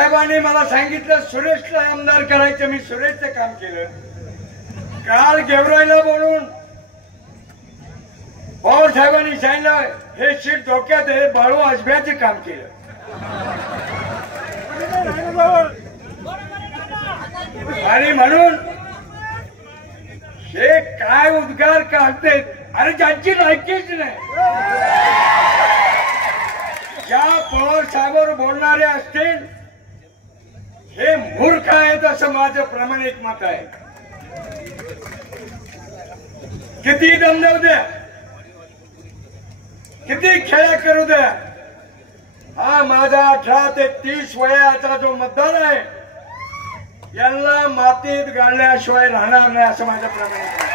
साहेबांनी मला सांगितलं सुरेशला आमदार करायचं, मी सुरेशचं काम केलं. काल गेवराईला बोलून पवार साहेबांनी सांगितलं हे सीट धोक्यात आहे, बाळू आजब्याचं काम केलं. आणि म्हणून हे काय उद्गार काढते, अरे ज्यांची लायकीच नाही, ज्या पवार साहेबांवर बोलणारे असतील हे मूर्ख आहेत असं माझं प्रामाणिक मत आहे. किती दम देऊ द्या, किती खेळ करू द्या, हा माझा 18 ते 30 वयाचा जो मतदार आहे यांना मातीत गाळल्याशिवाय राहणार नाही असं माझं प्रामाणिक मत.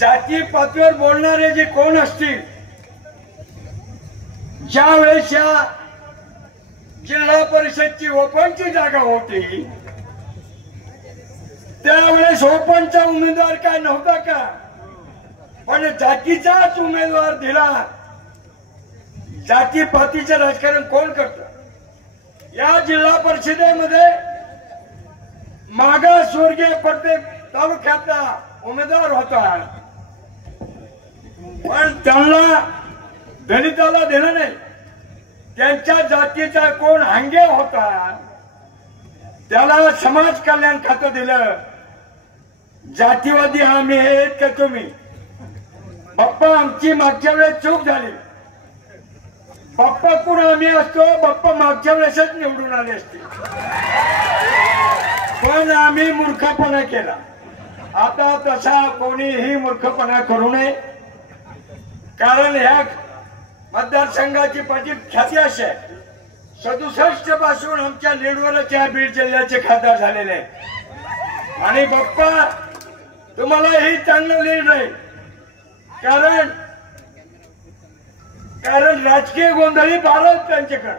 जाती पातळीवर बोलणारे जे कोण असतील, ज्या वेळेस या जिल्हा परिषदची ओपनची जागा होती त्यावेळेस ओपनचा उमेदवार काय नव्हता का, पण जातीचाच उमेदवार दिला. जातीपातीचं राजकारण कोण करतं? या जिल्हा परिषदेमध्ये मागासवर्गीय प्रत्येक तालुक्यातला उमेदवार होता, पण त्यांना दलिताला दिलं नाही. त्यांच्या जातीचा कोण हांगे होता त्याला समाज कल्याण खातं दिलं. जातीवादी आम्ही हे का तुम्ही? बाप्पा आमची मागच्या वेळेस चूक झाली, बाप्पा कोण आम्ही असतो, बाप्पा मागच्या वेळेसच निवडून आले असते, पण आम्ही मूर्खपणा केला. आता तसा कोणीही मूर्खपणा करू नये, कारण ह्या मतदारसंघाची ख्याती अशी आहे 67 पासून आमच्या लीडवरच या बीड जिल्ह्याचे खासदार झालेले आहे. आणि बाप्पा तुम्हाला ही चांगलं लीड आहे, कारण राजकीय गोंधळी फारच त्यांच्याकडे,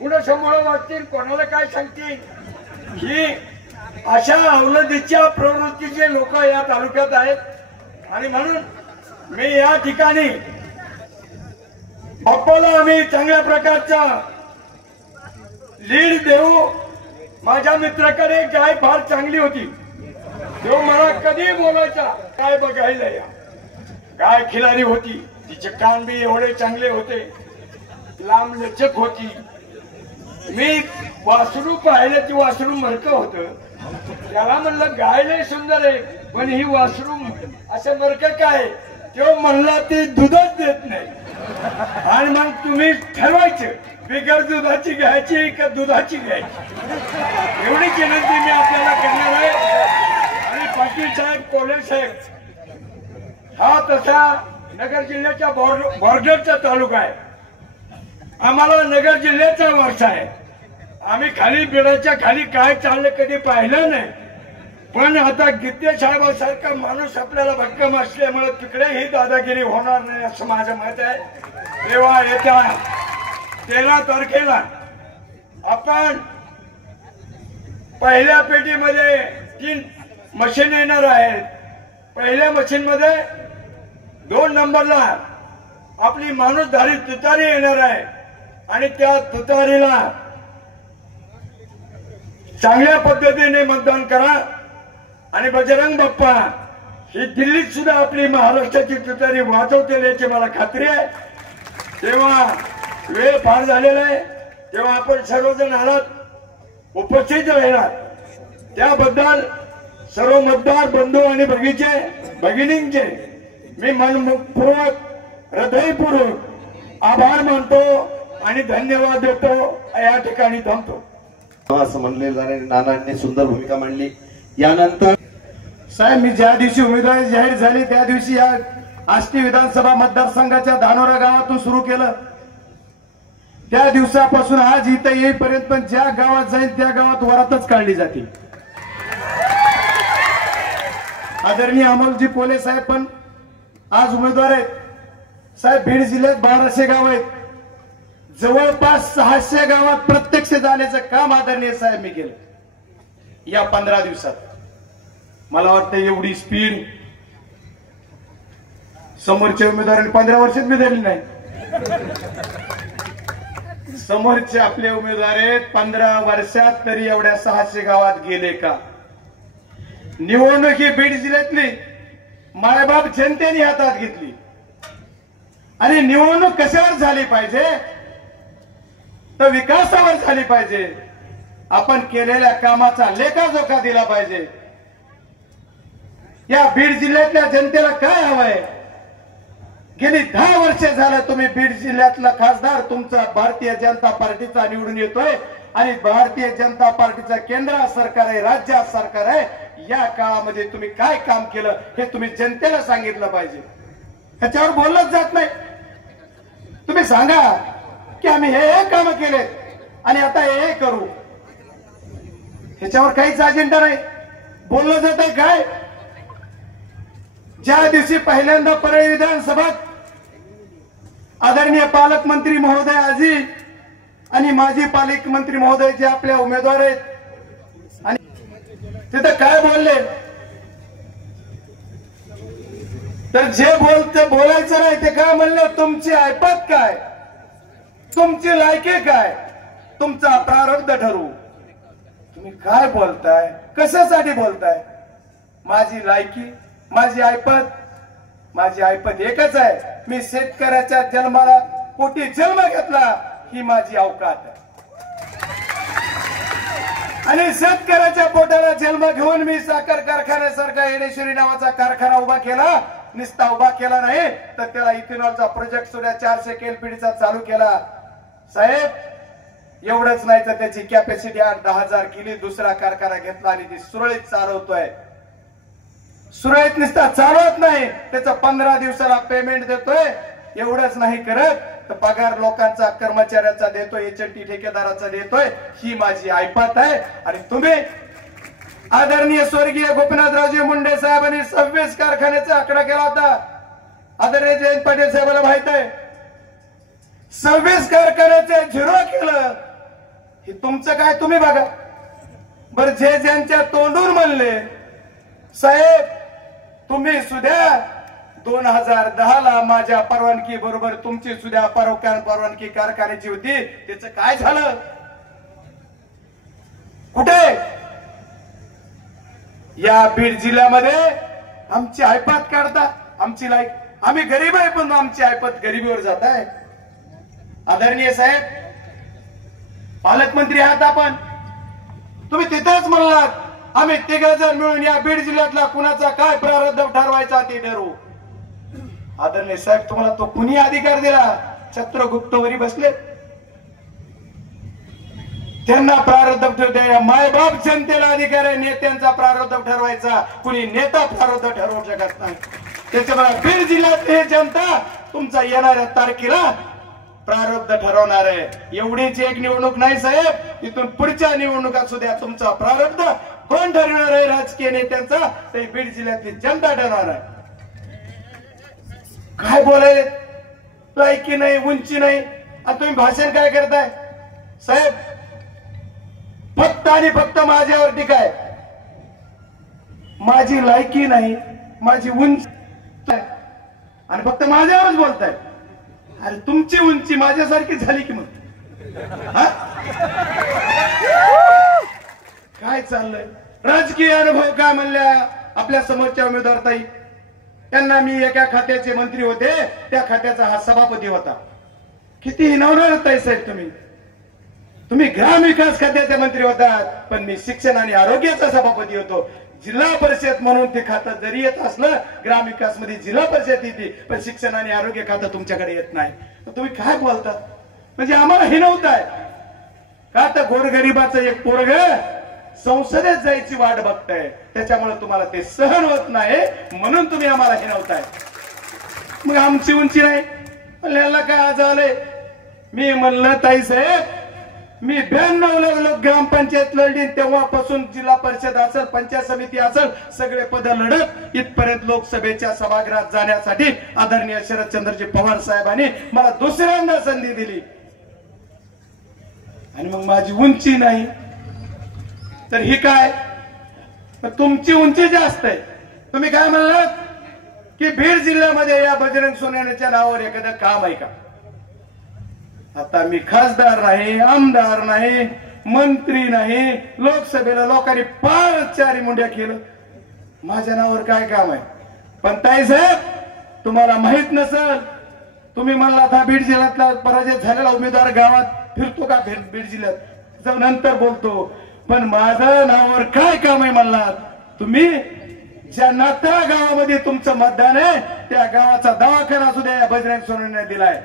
कुणा समोर वाटतील, कोणाला काय सांगतील, ही अशा अवलंबीच्या प्रवृत्तीचे लोक या तालुक्यात आहेत. आणि म्हणून मी या ठिकाणी बाप्पाला आम्ही चांगल्या प्रकारचा लीड देऊ. माझ्या मित्राकडे गाय फार चांगली होती, तो मला कधी बोलायचा काय बघायला या. गाय खिलारी होती, तिचे कान बी एवढे चांगले होते, लांब लचक होती. मी वासरू पाहिलं, ती वासरू मरकं होतं. त्याला म्हणलं गाय लय सुंदर आहे, पण ही वासरू असं मरकं काय? तो म्हणला ती दूधच देत नाही. आणि मग तुम्ही ठरवायचं बिगर दुधाची घ्यायची का दुधाची घ्यायची, एवढीच विनंती मी आपल्याला करणार आहे. आणि पाटील साहेब, कोले साहेब, हा तसा नगर जिल्ह्याच्या बॉर्डरचा तालुका आहे. आम्हाला नगर जिल्ह्याचा वारसा आहे. आम्ही खाली बिडाच्या खाली काय चाललं कधी पाहिलं नाही, पण आता गित्ते साहेबांसारखा माणूस आपल्याला भक्कम असल्यामुळे तिकडेही दादागिरी होणार नाही असं माझं मत आहे. तेव्हा येत्या 13 तारखेला आपण पहिल्या पेटीमध्ये 3 मशीन येणार आहेत. पहिल्या मशीन मध्ये 2 नंबरला आपली माणूसधारी तुतारी येणार आहे. आणि त्या तुतारीला चांगल्या पद्धतीने मतदान करा. आणि बजरंग बाप्पा ही दिल्लीत सुद्धा आपली महाराष्ट्राची तुतारी वाजवतील याची मला खात्री आहे. तेव्हा वेळ फार झालेला आहे, तेव्हा आपण सर्वजण आलात उपस्थित राहिलात त्याबद्दल सर्व मतदार बंधू आणि भगिनींचे मी मनपूर्वक हृदयपूर्वक आभार मानतो आणि धन्यवाद देतो. या ठिकाणी थांबतो. असं म्हणले जाणारे नानांनी सुंदर भूमिका मांडली. यानंतर साहेब, मी ज्या दिवशी उमेदवारी जाहीर झाली त्या दिवशी या आष्टी विधानसभा मतदारसंघाच्या धानोरा गावातून सुरू केलं. त्या दिवसापासून आज इथं येईपर्यंत पण ज्या गावात जाईल त्या गावात वरातच काढली जाते. आदरणीय अमोलजी कोले साहेब पण आज उमेदवार आहेत. साहेब, बीड जिल्ह्यात 1200 गाव आहेत, जवळपास 600 गावात प्रत्यक्ष जाण्याचं काम आदरणीय साहेब मी केलं या 15 दिवसात. मला वाटतं एवढी स्पीड समोरच्या उमेदवारांनी 15 वर्षात बी दिली नाही. समोरचे आपले उमेदवार आहेत 15 वर्षात तरी एवढ्या 600 गावात गेले का? निवडणूक ही बीड जिल्ह्यातली मायबाप जनतेने हातात घेतली आणि निवडणूक कशावर झाली पाहिजे तर विकासावर झाली पाहिजे. आपण केलेल्या कामाचा लेखाजोखा दिला पाहिजे. या बीड जिल्ह्यातल्या जनतेला काय हवंय? गेली 10 वर्षे झालं तुम्ही बीड जिल्ह्यातला खासदार तुमचा भारतीय जनता पार्टीचा निवडून येतोय आणि भारतीय जनता पार्टीचं केंद्र सरकार आहे, राज्य सरकार आहे. या काळामध्ये तुम्ही काय काम केलं हे तुम्ही जनतेला सांगितलं पाहिजे. ह्याच्यावर बोललंच जात नाही. तुम्ही सांगा की आम्ही हे काम केले आणि आता हे करू. ह्याच्यावर काहीच अजेंडा नाही. बोललं जात आहे काय? ज्या दिवशी पहिल्यांदा परळी विधानसभेत आदरणीय पालकमंत्री महोदय आजी आणि माजी पालकमंत्री महोदय जे आपल्या उमेदवार आहेत आणि तिथं काय बोलले तर जे बोलायचं नाही ते काय म्हणले, तुमची ऐपत काय, तुमची लायकी काय, तुमचा प्रारब्ध ठरवू. तुम्ही काय बोलताय? कशासाठी बोलताय? माझी लायकी, माझी ऐपत एकच आहे. मी शेतकऱ्याच्या जन्माला पोटी जन्म घेतला ही माझी अवकात आहे आणि शेतकऱ्याच्या पोटाला जन्म घेऊन मी साखर कारखान्यासारखा येडेश्वरी नावाचा कारखाना उभा केला. निस्ता उभा केला नाही तर त्याला इथेनॉलचा प्रोजेक्ट सुद्धा 400 KLPDचा चालू केला. साहेब एवढंच नाही तर त्याची कॅपॅसिटी 8-10,000 केली. दुसरा कारखाना घेतला आणि ती सुरळीत चालवतोय. सुरळीत निस्ता चालवत नाही, त्याचं 15 दिवसाला पेमेंट देतोय. एवढंच नाही करत तर पगार लोकांचा कर्मचाऱ्याचा देतोय, HT ठेकेदाराचा देतोय. ही माझी ऐपत आहे. आणि तुम्ही आदरणीय स्वर्गीय गोपीनाथरावजी मुंडे साहेबांनी 26 कारखान्याचा आकडा केला होता. आदरणीय जयंत पाटील साहेबांना माहित आहे 26 कारखान्याचे 0 केलं. हे तुमचं काय तुम्ही बघा बरं. जे ज्यांच्या तोंडून म्हणले साहेब तुम्ही सुद्धा 2010 ला माझ्या परवानगी बरोबर तुमची सुद्धा परवानगी कारखान्याची होती, त्याचं काय झालं? कुठे? या बीड जिल्ह्यामध्ये आमची ऐपत काढता. आमची लायक, आम्ही गरीब आहे पण आमची ऐपत गरिबीवर जात आहे. आदरणीय साहेब पालकमंत्री आहात आपण, तुम्ही तिथेच म्हणलात आम्ही 3 जण मिळून या बीड जिल्ह्यातला कुणाचा काय प्रारब्ध ठरवायचा ते ठरवू. आदरणीय साहेब तुम्हाला तो कुणी अधिकार दिला? छत्रगुप्तवरी बसले त्यांना प्रारब्ध ठरवता. मायबाप जनतेला अधिकार आहे नेत्यांचा प्रारब्ध ठरवायचा. कुणी नेता प्रारब्ध ठरवू शकत नाही. त्याच्यामुळे बीड जिल्ह्यात हे जनता तुमचा येणाऱ्या तारखेला प्रारब्ध ठरवणार आहे. एवढीच एक निवडणूक नाही साहेब, इथून पुढच्या निवडणुका सुद्धा तुमचा प्रारब्ध कोण ठरवणार आहे? राजकीय नेत्यांचा ते बीड जिल्ह्यातली जनता ठरवणार आहे. काय बोलाय? लायकी नाही, उंची नाही आणि तुम्ही भाषण काय करताय? साहेब फक्त आणि फक्त माझ्यावर टीका आहे. माझी लायकी नाही, माझी उंची आणि फक्त माझ्यावरच बोलताय. अरे तुमची उंची माझ्यासारखी झाली की मग काय चाललंय? राजकीय अनुभव काय म्हणल्या आपल्या समोरच्या उमेदवार ताई, त्यांना मी एका खात्याचे मंत्री होते, त्या खात्याचा हा सभापती होता. किती हिणवणार ताई साहेब तुम्ही ग्रामविकास खात्याचे मंत्री होतात, पण मी शिक्षण आणि आरोग्याचा सभापती होतो. जिल्हा परिषद म्हणून ते खातं जरी येत असलं, ग्रामविकास मध्ये जिल्हा परिषद येते पण शिक्षण आणि आरोग्य खातं तुमच्याकडे येत नाही. तुम्ही काय बोलता? म्हणजे आम्हाला हिणवताय का? तर गोरगरिबाचं एक पोरग संसदेत जायची वाट बघताय, त्याच्यामुळे तुम्हाला ते सहन होत नाही म्हणून तुम्ही आम्हाला हिणवताय. मग आमची उंची नाही म्हणल्याला काय आज आलंय? मी म्हणलं ताई साहेब मी 92 ला ग्रामपंचायत लढली, तेव्हापासून जिल्हा परिषद असेल, पंचायत समिती असेल, सगळे पद लढत इथपर्यंत लोकसभेच्या सभागृहात जाण्यासाठी आदरणीय शरदचंद्रजी पवार साहेबांनी मला दुसऱ्यांदा संधी दिली. आणि मग माझी उंची नाही तर ही काय? तुमची उंची जास्त आहे. तुम्ही काय म्हणलात की बीड जिल्ह्यामध्ये या बजरंग सोनवणेच्या नावावर एखादं काम आहे का? आता मी खासदार नाही, आमदार नाही, मंत्री नाही, लोकसभेला लोकांनी फार चारी मुंड्या केलं, माझ्या नावावर काय काम आहे? पण ताई साहेब, तुम्हाला माहित नसल, तुम्ही म्हणला था बीड जिल्ह्यातला पराजय झालेला उमेदवार गावात फिरतो का? बीड जिल्ह्यात जाऊन नंतर बोलतो, पण माझ्या नावावर काय काम आहे म्हणला तुम्ही? ज्या नात्या गावामध्ये तुमचं मतदान आहे त्या गावाचा दवाखाना सुद्धा या बजरंग सोनवणेने दिलाय,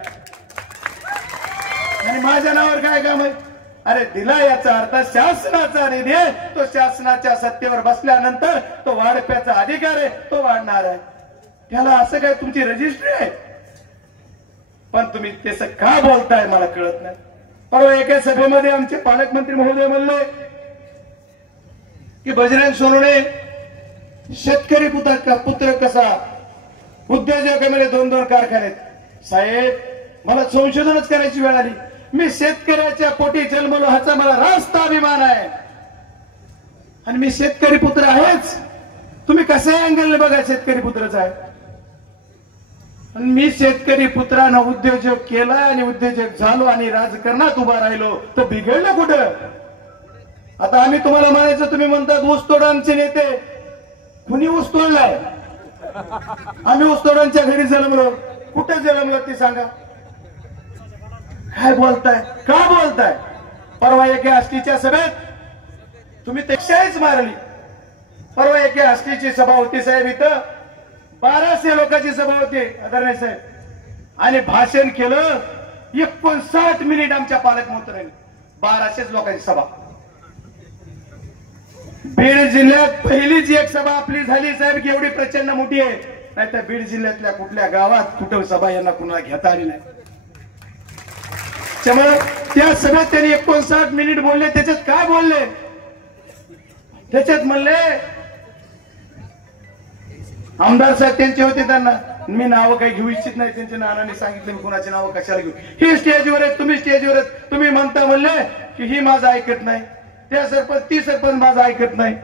आणि माझ्या नावावर काय काम आहे? अरे दिला याचा अर्थ शासनाचा निधी आहे, तो शासनाच्या सत्तेवर बसल्यानंतर तो वाढप्याचा अधिकार आहे, तो वाढणार आहे. त्याला असं काय तुमची रजिस्ट्री आहे? पण तुम्ही तसं का बोलताय मला कळत नाही. परवा एका सभेमध्ये आमचे पालकमंत्री महोदय म्हणले की बजरंग सोनवणे शेतकरी पुत्र कसा, उद्योजकांमध्ये 2-2 कारखाने. साहेब, मला संशोधनच करायची वेळ आली. मी शेतकऱ्याच्या पोटी जन्मलो ह्याचा मला रास्त अभिमान आहे, आणि मी शेतकरी पुत्र आहेच. तुम्ही कशा अँगलने बघा शेतकरी पुत्रच आहे. आणि मी शेतकरी पुत्रानं उद्योजक केला आणि उद्योजक झालो आणि राजकारणात उभा राहिलो, तर बिघडलं कुठं? आता आम्ही तुम्हाला म्हणायचं, तुम्ही म्हणतात ऊसतोडांचे नेते. कुणी ऊस तोडलाय? आम्ही ऊसतोडांच्या घरी जन्मलो. कुठे जन्मलो ते सांगा. काय बोलताय? का बोलताय? परवा एका आष्टीच्या सभेत तुम्ही त्याच्याच मारली. परवा एका आष्टीची सभा होती साहेब, इथं 1200 लोकांची सभा होती आदरणीय साहेब, आणि भाषण केलं 59 मिनिट आमच्या पालकमंत्र्यांनी. 1200 लोकांची सभा. बीड जिल्ह्यात पहिलीच एक सभा आपली झाली साहेब, की एवढी प्रचंड मोठी आहे. नाहीतर बीड जिल्ह्यातल्या कुठल्या गावात कुठं सभा यांना कुणाला घेता आली नाही. त्यामुळे त्या सभेत त्यांनी 59 मिनिट बोलले. त्याच्यात काय बोलले? त्याच्यात म्हणले, आमदार साहेब त्यांचे होते, त्यांना मी नावं काही घेऊ इच्छित नाही, त्यांच्या नानाने सांगितलं मी कुणाची नावं कशाला घेऊ. ही स्टेजवर आहेत, तुम्ही स्टेजवर आहेत, तुम्ही म्हणता म्हणले की ही माझं ऐकत नाही, त्या सरपंच ती सरपंच माझं ऐकत नाही,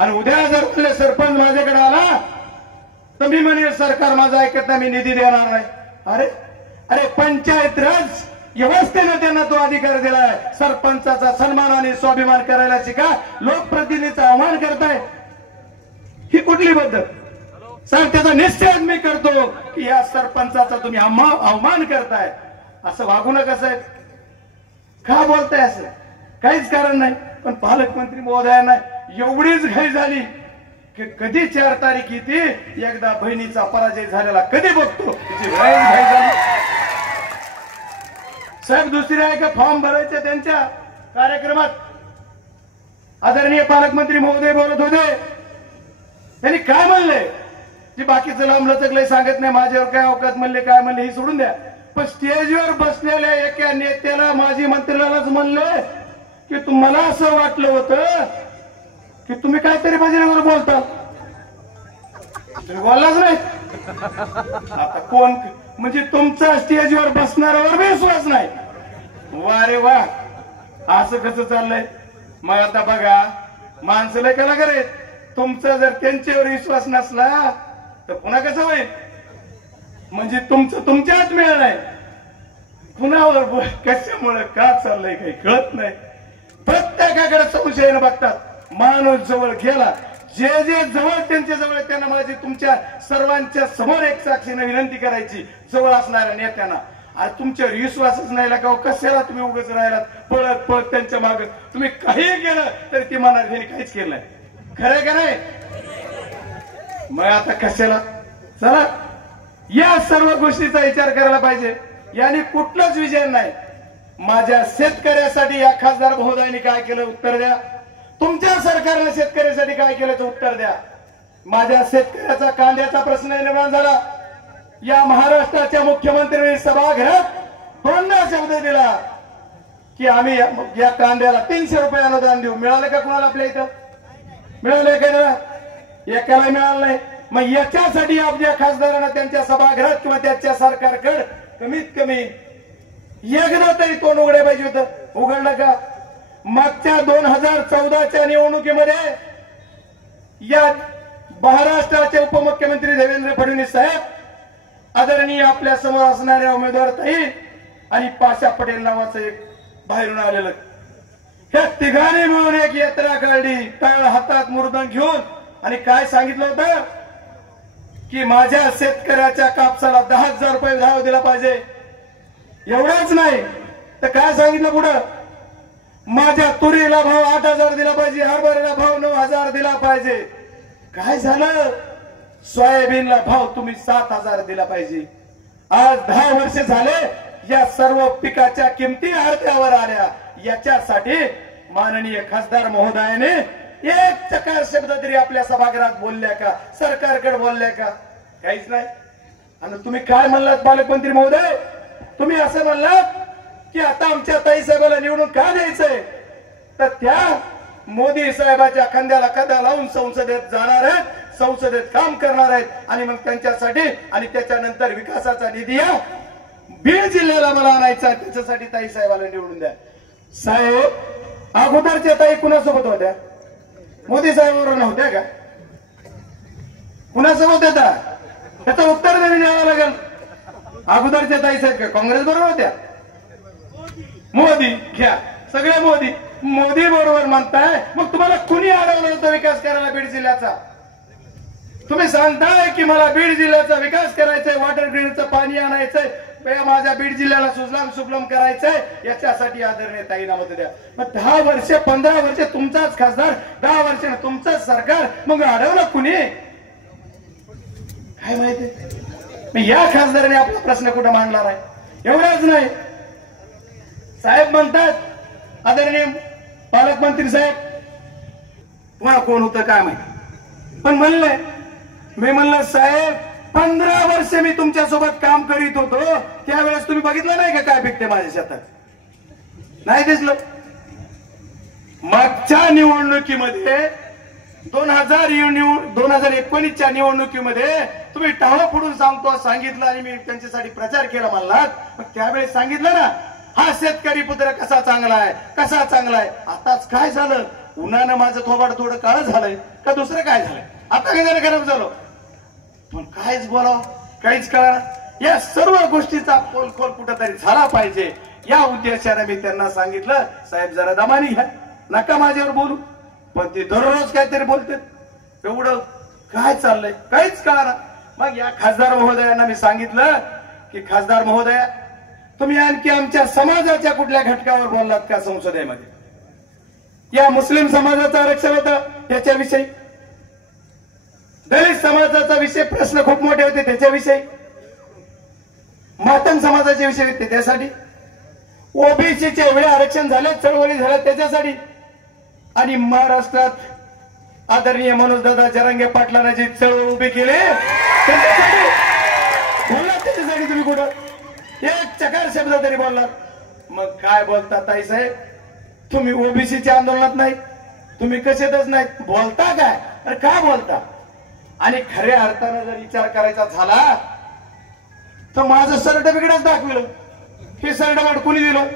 आणि उद्या जर म्हणले सरपंच माझ्याकडे आला तर मी म्हणेल सरकार माझं ऐकत नाही, मी निधी देणार नाही. अरे अरे पंचायत राज व्यवस्थेने त्यांना तो अधिकार दिलाय. सरपंचाचा सन्मान आणि स्वाभिमान करायला शिका. लोकप्रतिनिधीचा अवमान करताय, ही कुठली पद्धत? साहेब, त्याचा निश्चय मी करतो की या सरपंचाचा तुम्ही अवमान करताय. असं वागू नका साहेब. का बोलताय असं? काहीच कारण नाही. पण पालकमंत्री महोदयांना एवढीच घाई झाली की कधी 4 तारीख येते, एकदा बहिणीचा पराजय झालेला कधी बघतो, तिची घाई झाली. साहेब, दुसरी आहे का फॉर्म भरायचे त्यांच्या कार्यक्रमात आदरणीय पालकमंत्री महोदय बोलत होते. त्यांनी काय म्हणले की बाकीचं लांबलचक सांगत नाही, माझ्यावर काय अवकात म्हणले, काय म्हणले हे सोडून द्या. पण स्टेजवर बसलेल्या एका नेत्याला, माजी मंत्र्यालाच म्हणले की तुम्हाला असं वाटलं होतं की तुम्ही काहीतरी बजरंगवर बोलता, तुम्ही बोललाच नाही. आता कोण म्हणजे तुमचा स्टेजवर बसणाऱ्यावर विश्वास नाही? वा रे वा, असं कसं चाललंय? मग आता बघा, माणसं लय कलाकार आहेत. तुमचा जर त्यांच्यावर विश्वास नसला तर पुन्हा कसं होईल? म्हणजे तुमचं तुमच्याच मिळ नाही, कुणावर कशामुळे का चाललंय काही कळत नाही. प्रत्येकाकडे संशयाने बघतात. माणूस जवळ गेला, जे जे जवळ त्यांच्या जवळ, त्यांना माझी तुमच्या सर्वांच्या समोर एक साक्षीने विनंती करायची, जवळ असणाऱ्या नेत्यांना, आज तुमच्यावर विश्वासच नाही का? कशाला तुम्ही उगाच राहिलात पळत पळत त्यांच्या मागे? तुम्ही काही केलं तरी ती म्हणणार त्यांनी काहीच केलं नाही. खरंय का नाही? मग आता कशाला? चला, या सर्व गोष्टीचा विचार करायला पाहिजे. याने कुठलंच विजय नाही. माझ्या शेतकऱ्यासाठी या खासदार महोदयांनी काय केलं उत्तर द्या. तुमच्या सरकारने शेतकऱ्यासाठी काय केलं उत्तर द्या. माझ्या शेतकऱ्याचा कांद्याचा प्रश्न निर्माण झाला. या महाराष्ट्राच्या मुख्यमंत्र्यांनी सभागृहात 2दा शब्द दिला की आम्ही या कांद्याला 300 रुपये अनुदान देऊ. मिळालं का कोणाला? आपल्या इथं मिळालंय का? एकाला मिळालं नाही. मग याच्यासाठी आपल्या खासदारांना त्यांच्या सभागृहात किंवा त्याच्या सरकारकडे कमीत कमी एकदा तरी तोंड उघडायला पाहिजे होतं. उघडलं का? मागच्या 2014च्या निवडणुकीमध्ये या महाराष्ट्राचे उपमुख्यमंत्री देवेंद्र फडणवीस साहेब, आदरणीय आपल्या समोर असणाऱ्या उमेदवार ताई आणि पाशा पटेल नावाचं एक बाहेरून आलेलं. ह्या तिघांनी मिळून एक यात्रा काढली, टाळ हातात मुर्दंग घेऊन, आणि काय सांगितलं होतं की माझ्या शेतकऱ्याच्या कापसाला 10,000 रुपये भाव दिला पाहिजे. एवढंच नाही तर काय सांगितलं पुढं, माझ्या तुरीला भाव 8,000 दिला पाहिजे, हरभऱ्याला भाव 9,000 दिला पाहिजे. काय झालं, सोयाबीनला भाव तुम्ही 7,000 दिला पाहिजे. आज 10 वर्ष झाले या सर्व पिकाच्या किमती अर्ध्यावर आल्या. याच्यासाठी माननीय खासदार महोदयाने एक चकार शब्द तरी आपल्या सभागृहात बोलल्या का, सरकारकडे बोलल्या का? काहीच नाही. आणि तुम्ही काय म्हणलात पालकमंत्री महोदय, तुम्ही असं म्हणलात की आता आमच्या ताई साहेबाला निवडून का द्यायचंय, तर त्या मोदी साहेबाच्या खांद्याला खांदा लावून संसदेत जाणार आहेत, संसदेत काम करणार आहेत, आणि मग त्यांच्यासाठी आणि त्याच्यानंतर विकासाचा निधी बीड जिल्ह्याला मला आणायचा, त्याच्यासाठी ताई साहेबाला निवडून द्या. साहेब अगोदरच्या ताई कुणासोबत होत्या? मोदी साहेबांवर नव्हत्या का? कुणासोबत होत्या? त्याचं उत्तर नवीन द्यावं लागेल. अगोदरच्या ताई साहेब का काँग्रेस बरोबर होत्या? मोदी घ्या, सगळे मोदी, मोदी बरोबर म्हणताय. मग तुम्हाला कुणी अडवलं होतं विकास करायला बीड जिल्ह्याचा? तुम्ही सांगताय की मला बीड जिल्ह्याचा विकास करायचाय, वॉटर ग्रीडचं पाणी आणायचंय, माझ्या बीड जिल्ह्याला सुजलाम सुफलाम करायचंय, याच्यासाठी आदरणीय ताईंना मत द्या. मग 10 वर्ष 15 वर्ष तुमचाच खासदार, 10 वर्ष तुमचंच सरकार, मग अडवलं कुणी? काय माहिती या खासदाराने आपला प्रश्न कुठं मांडला नाही. एवढंच नाही, साहेब म्हणतात आदरणीय पालकमंत्री साहेब, तुम्हाला कोण होतं काय माहिती, पण म्हणलंय, मी म्हणलं साहेब 15 वर्ष मी तुमच्या सोबत काम करीत होतो, त्यावेळेस तुम्ही बघितलं नाही का काय पिकते माझ्या शेतात? नाही दिसलं. मागच्या निवडणुकीमध्ये 2019च्या निवडणुकीमध्ये तुम्ही टाळं फोडून सांगितलं आणि मी त्यांच्यासाठी प्रचार केला म्हणलात. मग त्यावेळेस सांगितलं ना, हा शेतकरी पुत्र कसा चांगला आहे, कसा चांगला आहे. आताच काय झालं, उन्हानं माझं थोबाड थोडं काळं झालंय का दुसरं काय झालंय, आता काय जरा खराब झालं, पण काहीच बोलावं काहीच कळणार. या सर्व गोष्टीचा पोलखोल कुठंतरी झाला पाहिजे, या उद्देशाने मी त्यांना सांगितलं, साहेब जरा दमानी घ्या, नका माझ्यावर बोलू. पण ते दररोज काहीतरी बोलतात, एवढं काय चाललंय काहीच कळणार. मग या खासदार महोदयांना मी सांगितलं की खासदार महोदया, तुम्ही आणखी आमच्या समाजाच्या कुठल्या घटकावर बोललात का संसदेमध्ये? या मुस्लिम समाजाचं आरक्षण होतं त्याच्याविषयी, दलित समाजाचा विषय प्रश्न खूप मोठे होते त्याच्याविषयी, मातंग समाजाच्या विषय होते त्यासाठी, ओबीसीचे एवढे आरक्षण झाले, चळवळी झाल्या त्याच्यासाठी, आणि महाराष्ट्रात आदरणीय मनोजदादा जरांगे पाटलांना जी चळवळ उभी केली त्याच्यासाठी बोलला. त्याच्यासाठी तुम्ही कुठं एक चकार शब्द तरी बोललात? मग काय बोलता ताई साहेब, तुम्ही ओबीसीच्या आंदोलनात नाही, तुम्ही कशातच नाही, बोलता काय? अरे काय बोलता? आणि खऱ्या अर्थानं जर विचार करायचा झाला तर माझं सर्टिफिकेटच दाखविलं. हे सर्टिफिकेट कुणी दिलं?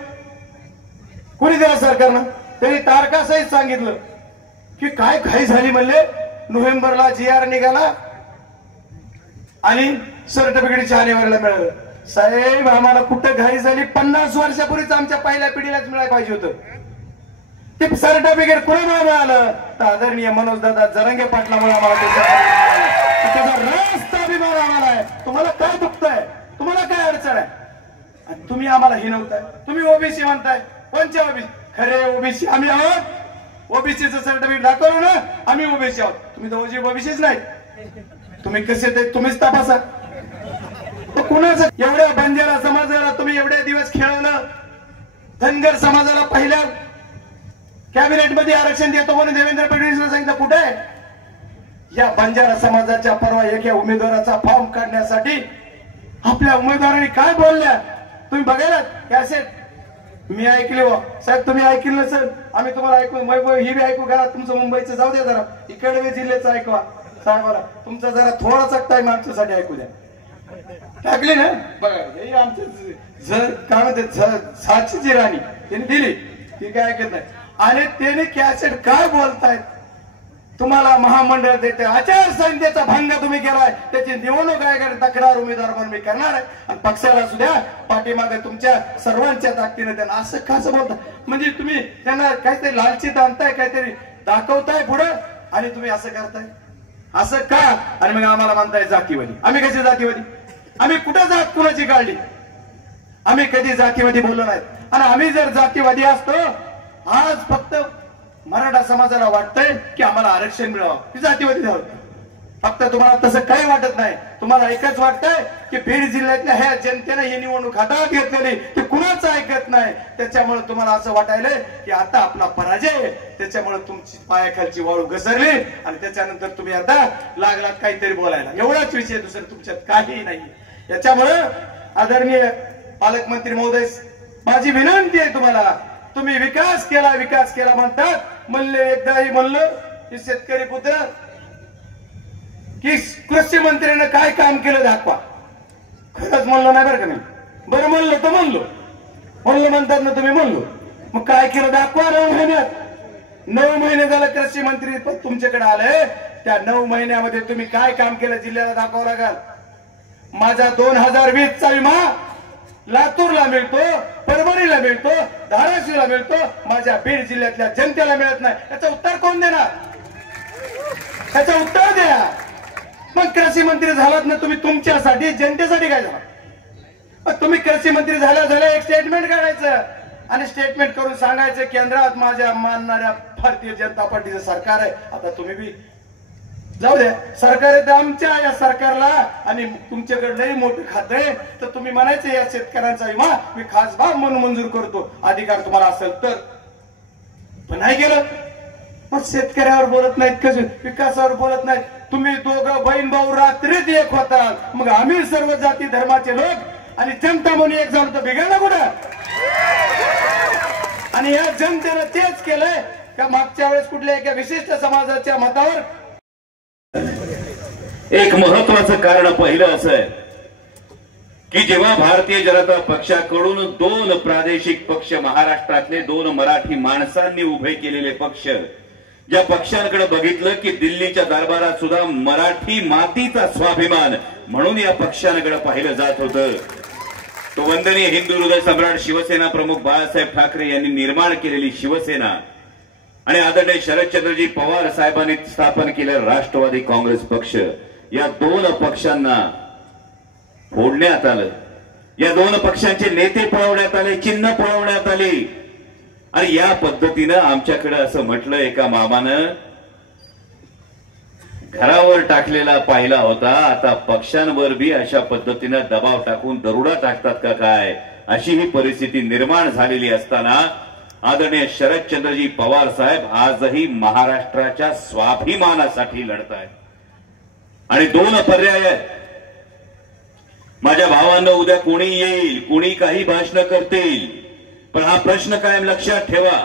कुणी दिलं सरकारनं? त्यांनी तारखासहित सांगितलं की काय घाई झाली म्हणले, नोव्हेंबरला GR निघाला आणि सर्टिफिकेट जानेवारीला मिळालं. साहेब आम्हाला कुठं घाई झाली, 50 वर्षापूर्वीच आमच्या पहिल्या पिढीलाच मिळायला पाहिजे होतं. ते सर्टिफिकेट कोणामुळे मिळालं? तर आदरणीय मनोजदादा जरांगे पाटलामुळे आम्हाला त्याचा रास्त अभिमान आम्हाला आहे. तुम्हाला काय दुखतंय, तुम्हाला काय अडचण आहे, आणि तुम्ही आम्हाला हिनवताय. तुम्ही ओबीसी म्हणताय, कोणचे ओबीसी? खरे ओबीसी आम्ही आहोत. ओबीसीचं सर्टिफिकेट दाखवलं ना, आम्ही ओबीसी आहोत. तुम्ही तर ओबीसीच नाही, तुम्ही कसे ते तुम्हीच तपासा. कुणाचं एवढ्या बंजारा समाजाला तुम्ही एवढे दिवस खेळवलं, धनगर समाजाला पहिल्या कॅबिनेट मध्ये आरक्षण देतो म्हणून देवेंद्र फडणवीसला सांगितलं, कुठे आहे? या बंजारा समाजाच्या परवा एका उमेदवाराचा फॉर्म काढण्यासाठी आपल्या उमेदवारांनी काय बोलल्या तुम्ही बघायला कॅसेट मी ऐकले. हो साहेब तुम्ही ऐकलं नसेल, आम्ही तुम्हाला ऐकू, ही बी ऐकू घरा. तुमचं मुंबईचं जाऊ द्या जरा, इकडे जिल्ह्याचं ऐकवा. साहेबाला तुमचा जरा थोडासा टाइम आमच्यासाठी ऐकू द्या. टाकली ना बघा, हे आमचं काय म्हणते झाशीची राणी त्यांनी दिली, ती काय ऐकत नाही. आणि त्याने कॅसेट काय बोलतायत तुम्हाला महामंडळ देते आचारसंहितेचा भंग तुम्ही केलाय, त्याची निवडणूक आयोगाकडे तक्रार उमेदवार म्हणून मी करणार आहे आणि पक्षाला सुद्धा पाठीमागे तुमच्या सर्वांच्या ताकदीने त्यांना असं कसं बोलता, म्हणजे तुम्ही त्यांना काहीतरी लालचीत आणताय, काहीतरी दाखवताय पुढं आणि तुम्ही असं करताय, असं का? आणि मग आम्हाला म्हणताय जातीवादी. आम्ही कशी जातीवादी? आम्ही कुठं जात कुणाची काढली? आम्ही कधी जातीवादी बोललो नाही. आणि आम्ही जर जातीवादी असतो, आज फक्त मराठा समाजाला वाटतंय की आम्हाला आरक्षण मिळावं, की जातीवादी झालं. फक्त तुम्हाला तसं काही वाटत नाही. तुम्हाला एकच वाटतंय की बीड जिल्ह्यातल्या ह्या जनतेने ही निवडणूक हातात घेतलेली ते कुणाचं ऐकत नाही, त्याच्यामुळे तुम्हाला असं वाटायलंय की आता आपला पराजय आहे, त्याच्यामुळे तुमची पायाखालची वाळू घसरली आणि त्याच्यानंतर तुम्ही आता लागलात काहीतरी बोलायला. एवढाच विषय, दुसरं तुमच्यात काही नाही. याच्यामुळे आदरणीय पालकमंत्री महोदय, माझी विनंती आहे तुम्हाला, तुम्ही विकास केला म्हणतात, म्हणले एकदाही म्हणलं की शेतकरी पुत्र की कृषी मंत्र्यानं काय काम केलं दाखवा. खरंच म्हणलं नाही बरं का मी, बरं म्हणलं तर म्हणलं म्हणतात ना तुम्ही, म्हणलो मग काय केलं दाखवा. 9 महिने झालं कृषी मंत्री तुमच्याकडे आले, त्या 9 महिन्यामध्ये तुम्ही काय काम केलं जिल्ह्याला दाखवावं लागेल. माझा 2020 चा विमा लातूरला मिळतो, परभणीला मिळतो, धाराशिवला मिळतो, माझ्या बीड जिल्ह्यातल्या जनतेला मिळत नाही. याचं उत्तर कोण देणार? त्याचं उत्तर द्या. मग कृषी मंत्री झालात ना तुम्ही, तुमच्यासाठी जनतेसाठी काय झालं? तुम्ही कृषी मंत्री झाल्या एक स्टेटमेंट काढायचं आणि स्टेटमेंट करून सांगायचं केंद्रात माझ्या मानणाऱ्या भारतीय जनता पार्टीचं सरकार आहे. आता तुम्ही बी जाऊ द्या, सरकार आहे आमच्या या सरकारला आणि तुमच्याकडे लई मोठं खातं आहे, तर तुम्ही म्हणायचं या शेतकऱ्यांचा विमा मी खास बाब म्हणून मंजूर करतो, अधिकार तुम्हाला असेल तर. पण नाही केलं. मग शेतकऱ्यावर बोलत नाहीत, कसं विकासावर बोलत नाहीत. तुम्ही दोघं बहीण भाऊ रात्रीत एक होता, मग आम्ही सर्व जाती धर्माचे लोक आणि जनता म्हणून एक झालो तर बिघडलं कुठं? आणि या जनतेनं तेच केलंय का मागच्या वेळेस कुठल्या एका विशिष्ट समाजाच्या मतावर. एक महत्वाचं कारण पहिलं असं आहे की जेव्हा भारतीय जनता पक्षाकडून 2 प्रादेशिक पक्ष, महाराष्ट्रातले 2 मराठी माणसांनी उभे केलेले पक्ष, ज्या पक्षांकडे बघितलं की दिल्लीच्या दरबारात सुद्धा मराठी मातीचा स्वाभिमान म्हणून या पक्षांकडे पाहिलं जात होतं. तो वंदनीय हिंदू हृदय सम्राट शिवसेना प्रमुख बाळासाहेब ठाकरे यांनी निर्माण केलेली शिवसेना आणि आदरणीय शरदचंद्रजी पवार साहेबांनी स्थापन केलेला राष्ट्रवादी काँग्रेस पक्ष, या 2 पक्षांना फोडण्यात आलं. या 2 पक्षांचे नेते पळवण्यात आले, चिन्ह पळवण्यात आली आणि या पद्धतीनं आमच्याकडे असं म्हटलं एका मामानं, घरावर टाकलेला पाहिला होता, आता पक्षांवर बी अशा पद्धतीनं दबाव टाकून दरोडा टाकतात का काय, अशी ही परिस्थिती निर्माण झालेली असताना आदरणीय शरदचंद्रजी पवार साहेब आजही महाराष्ट्राच्या स्वाभिमानासाठी लढत आहेत. आणि 2 पर्याय आहेत. माझ्या भावांना उद्या कोणी येईल, कोणी काही भाषण करतील, पण हा प्रश्न कायम लक्षात ठेवा,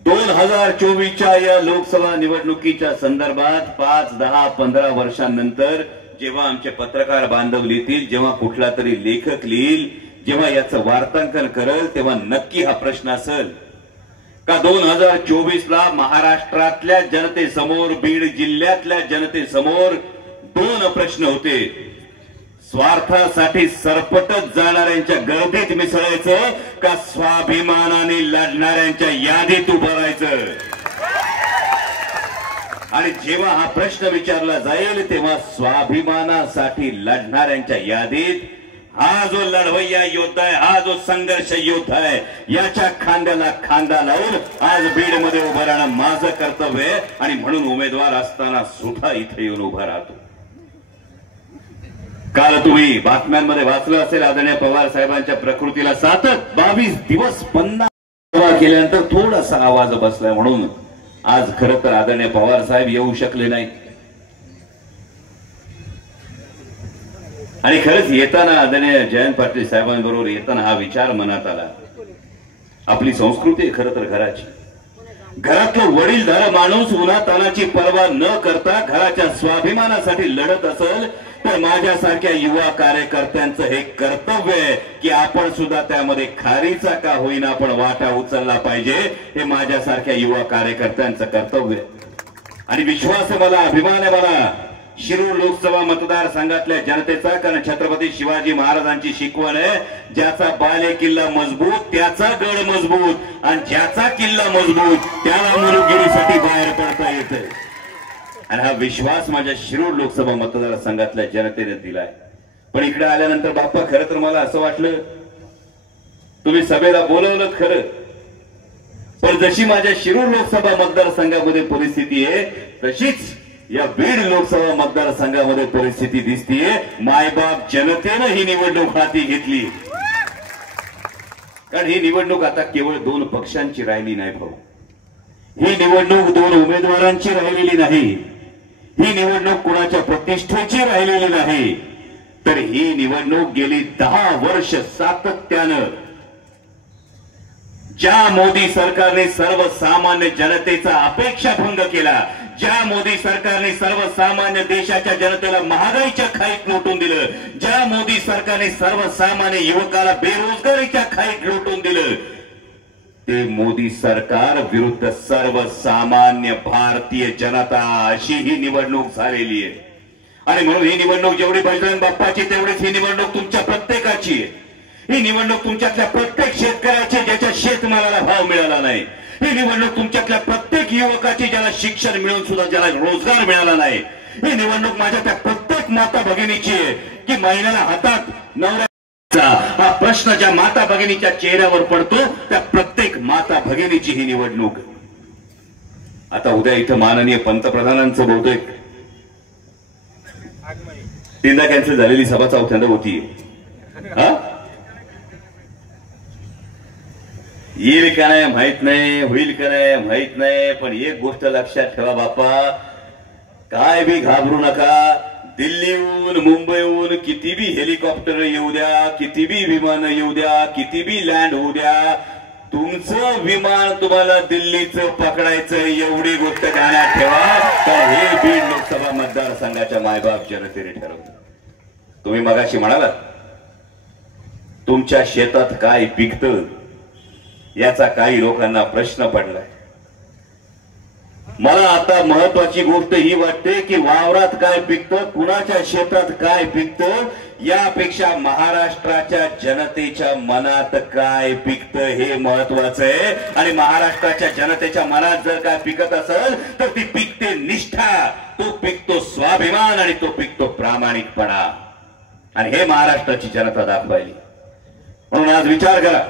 2024च्या या लोकसभा निवडणुकीच्या संदर्भात 5, 10, 15 वर्षांनंतर जेव्हा आमचे पत्रकार बांधव लिहितील, जेव्हा कुठला तरी लेखक लिहिल, जेव्हा याचं वार्तांकन करेल, तेव्हा नक्की हा प्रश्न असेल का 2024ला महाराष्ट्रातल्या जनतेसमोर, बीड जिल्ह्यातल्या जनतेसमोर 2 प्रश्न होते. स्वार्थासाठी सरपटत जाणाऱ्यांच्या गर्दीत मिसळायचं का स्वाभिमानाने लढणाऱ्यांच्या यादीत उभं राहायचं. आणि जेव्हा हा प्रश्न विचारला जाईल तेव्हा स्वाभिमानासाठी लढणाऱ्यांच्या यादीत हा जो लढवय्या योद्धा आहे, हा जो संघर्ष योद्धा आहे, याच्या खांद्याला खांदा लावून आज बीड मध्ये उभं राहणं माझं कर्तव्य आहे आणि म्हणून उमेदवार असताना सुद्धा इथे येऊन उभा राहतो. काल तुम्ही बातम्यांमध्ये वाचलं असेल, आदरणीय पवार साहेबांच्या प्रकृतीला सातत 22 दिवस 50 केल्यानंतर थोडासा आवाज बसलाय म्हणून आज खरं तर आदरणीय पवार साहेब येऊ शकले नाही. आणि खरंच येताना आदरणीय जयंत पाटील साहेबांबरोबर येताना हा विचार मनात आला, आपली संस्कृती आहे खरं तर घराची. घरातलं वडीलधार माणूस उन्हातानाची पर्वा न करता घराच्या स्वाभिमानासाठी लढत असेल तर माझ्यासारख्या युवा कार्यकर्त्यांचं हे कर्तव्य आहे की आपण सुद्धा त्यामध्ये खारीचा का होईना आपण वाटा उचलला पाहिजे. हे माझ्यासारख्या युवा कार्यकर्त्यांचं कर्तव्य आहे. आणि विश्वास आहे मला, अभिमान आहे मला शिरूर लोकसभा मतदारसंघातल्या जनतेचा, कारण छत्रपती शिवाजी महाराजांची शिकवण आहे, ज्याचा बाले किल्ला मजबूत त्याचा गड मजबूत, आणि ज्याचा किल्ला मजबूत त्याला मुलुगिरीसाठी बाहेर पडता येतं. आणि हा विश्वास माझ्या शिरूर लोकसभा मतदारसंघातल्या जनतेने दिलाय. पण इकडे आल्यानंतर बाप्पा खरं तर मला असं वाटलं, तुम्ही सभेला बोलवलं खरं, पण जशी माझ्या शिरूर लोकसभा मतदारसंघामध्ये परिस्थिती आहे तशीच या बीड लोकसभा मतदारसंघामध्ये परिस्थिती दिसतीये. मायबाप जनतेनं ही निवडणूक हाती घेतली, कारण ही निवडणूक आता केवळ दोन पक्षांची राहिली नाही भाऊ. ही निवडणूक दोन उमेदवारांची राहिलेली नाही, ही निवडणूक कुणाच्या प्रतिष्ठेची राहिलेली नाही, तर ही निवडणूक गेली 10 वर्ष सातत्यानं ज्या मोदी सरकारने सर्वसामान्य जनतेचा अपेक्षा भंग केला, ज्या मोदी सरकारने सर्वसामान्य देशाच्या जनतेला महागाईच्या खाईत लोटून दिलं, ज्या मोदी सरकारने सर्वसामान्य युवकाला बेरोजगारीच्या खाईत लोटून दिलं, ते मोदी सरकार विरुद्ध सर्वसामान्य भारतीय जनता अशी ही निवडणूक झालेली आहे. आणि म्हणून ही निवडणूक जेवढी बजरंग बाप्पाची तेवढीच ही निवडणूक तुमच्या प्रत्येकाची आहे. ही निवडणूक तुमच्यातल्या प्रत्येक शेतकऱ्याची ज्याच्या शेतमालाला भाव मिळाला नाही, ही निवडणूक तुमच्यातल्या प्रत्येक युवकाची ज्याला शिक्षण मिळून सुद्धा ज्याला रोजगार मिळाला नाही, ही निवडणूक माझ्या त्या प्रत्येक माता भगिनीची आहे की महिन्याला हातात नवऱ्याचा हा प्रश्न ज्या माता भगिनीच्या चेहऱ्यावर पडतो त्या प्रत्येक माता भगिनीची ही निवडणूक. आता उद्या इथं माननीय पंतप्रधानांचं बहुतेक 3दा कॅन्सल झालेली सभा 4थ्यांदा होती. येईल का नाही माहित नाही, होईल का नाही माहित नाही, पण एक गोष्ट लक्षात ठेवा बाप्पा, काय बी घाबरू नका. दिल्लीहून मुंबईहून किती बी हेलिकॉप्टर येऊ द्या, किती बी विमान येऊ द्या, किती बी लँड होऊ द्या, तुमचं विमान तुम्हाला दिल्लीचं पकडायचं एवढी गोष्ट ध्यानात ठेवा. तर हे बीड लोकसभा मतदारसंघाच्या मायबाप जनतेने ठरवलं. तुम्ही मगाशी म्हणालात तुमच्या शेतात काय पिकतं याचा काही लोकांना प्रश्न पडलाय. मला आता महत्वाची गोष्ट ही वाटते की वावरात काय पिकतं, कुणाच्या शेतात काय पिकतं, यापेक्षा महाराष्ट्राच्या जनतेच्या मनात काय पिकतं हे महत्वाचं आहे. आणि महाराष्ट्राच्या जनतेच्या मनात जर काय पिकत असेल तर ती पिकते निष्ठा, तो पिकतो स्वाभिमान आणि तो पिकतो प्रामाणिकपणा. आणि हे महाराष्ट्राची जनता दाखवायली. म्हणून आज विचार करा,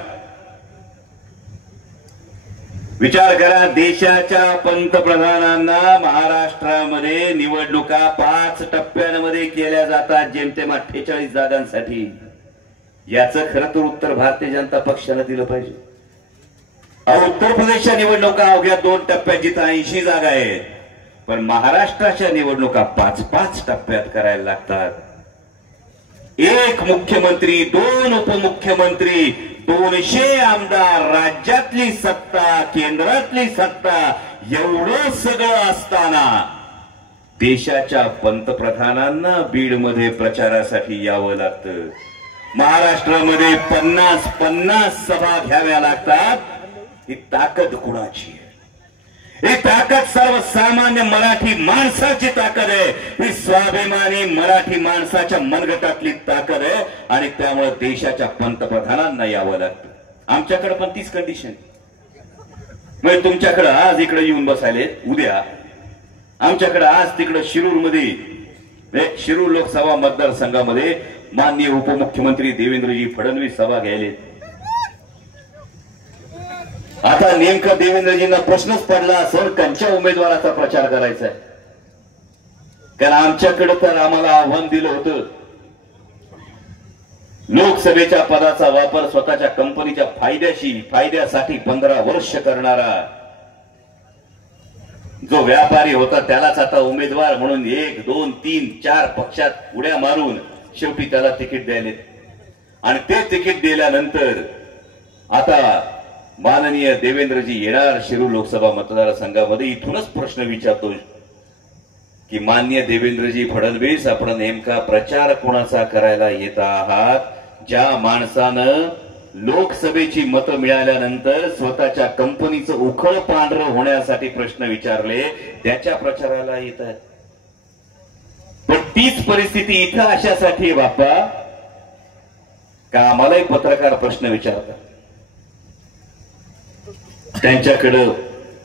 देशाच्या पंतप्रधानांना महाराष्ट्रामध्ये निवडणुका 5 टप्प्यांमध्ये केल्या जातात, जेमतेम 48 जागांसाठी. याचं खरं तर उत्तर भारतीय जनता पक्षाला दिलं पाहिजे. उत्तर प्रदेशच्या निवडणुका अवघ्या 2 टप्प्यात जिथं 80 जागा आहेत, पण महाराष्ट्राच्या निवडणुका 5-5 टप्प्यात करायला लागतात. 1 मुख्यमंत्री, 2 उपमुख्यमंत्री, 200 आमदार, राज्यातली सत्ता, केंद्रातली सत्ता, एवढं सगळं असताना देशाच्या पंतप्रधानांना बीडमध्ये प्रचारासाठी यावं लागतं. महाराष्ट्रामध्ये 50 सभा घ्याव्या लागतात. ही ताकद कुणाची आहे? ही ताकद सर्वसामान्य मराठी माणसाची ताकद आहे. ही स्वाभिमानी मराठी माणसाच्या मनगटातली ताकद आहे. आणि त्यामुळे देशाच्या पंतप्रधानांना यावं लागतं. आमच्याकडे पण तीच कंडिशन. म्हणजे तुमच्याकडे आज इकडे येऊन बसायले, उद्या आमच्याकडे आज तिकडे शिरूरमध्ये, शिरूर लोकसभा मतदारसंघामध्ये माननीय उपमुख्यमंत्री देवेंद्रजी फडणवीस सभा घ्यायले. आता नेमका देवेंद्रजींना प्रश्नच पडला असेल कोणत्या उमेदवाराचा प्रचार करायचा आहे. कारण आमच्याकडे तर आम्हाला आव्हान दिलं होतं, लोकसभेच्या पदाचा वापर स्वतःच्या कंपनीच्या फायद्यासाठी 15 वर्ष करणारा जो व्यापारी होता त्यालाच आता उमेदवार म्हणून 1, 2, 3, 4 पक्षात उड्या मारून शेवटी त्याला तिकीट द्यायले. आणि ते तिकीट दिल्यानंतर आता माननीय देवेंद्रजी येणार शिरूर लोकसभा मतदारसंघामध्ये. इथूनच प्रश्न विचारतो की माननीय देवेंद्रजी फडणवीस, आपण नेमका प्रचार कोणाचा करायला येत आहात? ज्या माणसानं लोकसभेची मतं मिळाल्यानंतर स्वतःच्या कंपनीचं उखळ पांढरं होण्यासाठी प्रश्न विचारले, त्याच्या प्रचाराला येत आहेत. पण तीच परिस्थिती इथं अशासाठी आहे बाप्पा का आम्हालाही पत्रकार प्रश्न विचारतात. त्यांच्याकडे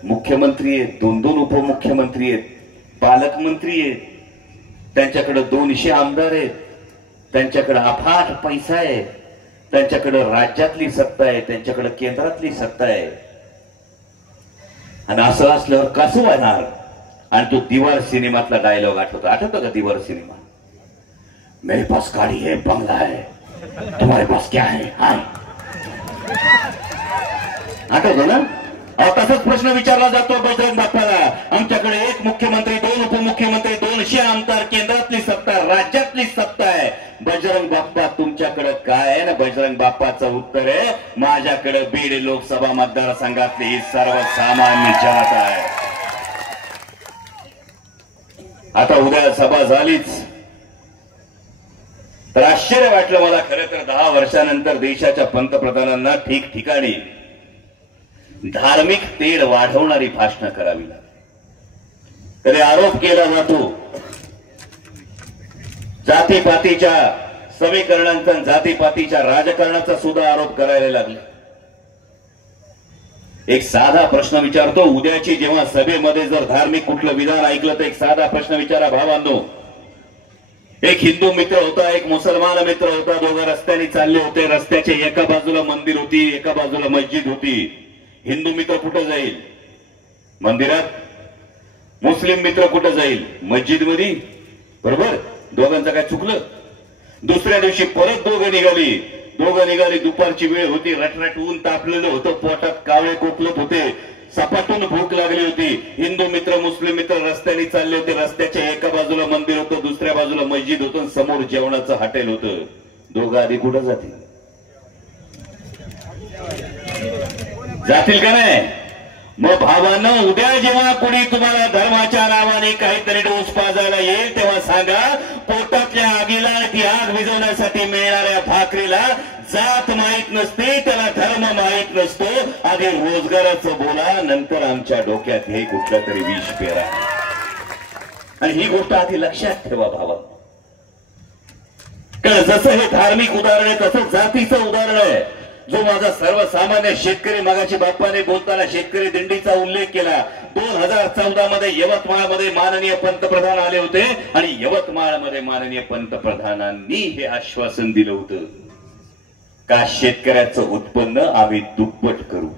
मुख्यमंत्री आहेत, 2-2 उपमुख्यमंत्री आहेत, पालकमंत्री आहेत, त्यांच्याकडे 200 आमदार आहेत, त्यांच्याकडे अफाट पैसा आहे, त्यांच्याकडे राज्यातली सत्ता आहे, त्यांच्याकडे केंद्रातली सत्ता आहे. आणि असं असल्यावर कसं वाहणार? आणि तो दीवार सिनेमातला डायलॉग आठवतो का? दीवार सिनेमा, मेरे पास गाड़ी है, बंगला है, तुम्हारे पास क्या है? आठवतो ना? तसाच प्रश्न विचारला जातो बजरंग बाप्पाला. आमच्याकडे 1 मुख्यमंत्री, 2 उपमुख्यमंत्री, 200 आमदार, केंद्रातली सत्ता, राज्यातली सत्ता आहे. बजरंग बाप्पा तुमच्याकडे काय आहे? ना बजरंग बाप्पाचं उत्तर आहे, माझ्याकडे बीड लोकसभा मतदारसंघातली ही सर्वसामान्य जनता आहे. आता उद्या सभा झालीच तर आश्चर्य वाटलं मला खरं तर. 10 वर्षानंतर देशाच्या पंतप्रधानांना ठिकठिकाणी धार्मिक तेढ वाढवणारी भाषणं करावी लागली. तरी आरोप केला जातो जातीपातीच्या समीकरणांचा, जातीपातीच्या राजकारणाचा सुद्धा आरोप करायला लागले. एक साधा प्रश्न विचारतो, उद्याची जेव्हा सभेमध्ये जर धार्मिक कुठलं विधान ऐकलं तर एक साधा प्रश्न विचारा भावांनो. एक हिंदू मित्र होता, एक मुसलमान मित्र होता, दोघं रस्त्याने चालले होते. रस्त्याच्या एका बाजूला मंदिर होती, एका बाजूला मस्जिद होती. हिंदू मित्र कुठं जाईल? मंदिरात. मुस्लिम मित्र कुठं जाईल? मस्जिद मध्ये. बरोबर? दोघांचं काय चुकलं? दुसऱ्या दिवशी परत दोघं निघाली. दुपारची वेळ होती, रटरट ऊन तापलेलं होतं, पोटात कावळे कोकलत होते, सपाटून भूक लागली होती. हिंदू मित्र मुस्लिम मित्र रस्त्याने चालले होते. रस्त्याच्या एका बाजूला मंदिर होतं, दुसऱ्या बाजूला मस्जिद होतं, समोर जेवणाचं हॉटेल होतं. दोघं आधी कुठं जातील? जातील का नाही? मग भावांनो, उद्या जेव्हा कोणी तुम्हाला धर्माच्या नावाने काहीतरी डोस पाजायला येईल तेव्हा सांगा, पोटातल्या आगीला ती आग विझवण्यासाठी मिळणाऱ्या भाकरीला जात माहित नसते, त्याला धर्म माहित नसतो. आधी रोजगाराचं बोला, नंतर आमच्या डोक्यात हे कुठलं तरी विष पेरा. आणि ही गोष्ट आधी लक्षात ठेवा भावा. कारण जसं हे धार्मिक उदाहरण आहे तसं जातीचं उदाहरण आहे. जो माझा सर्वसामान्य शेतकरी, मागाची बाप्पाने बोलताना शेतकरी दिंडीचा उल्लेख केला. 2014 मध्ये यवतमाळमध्ये माननीय पंतप्रधान आले होते आणि यवतमाळमध्ये माननीय पंतप्रधानांनी हे आश्वासन दिलं होतं का शेतकऱ्याचं उत्पन्न आम्ही दुप्पट करू.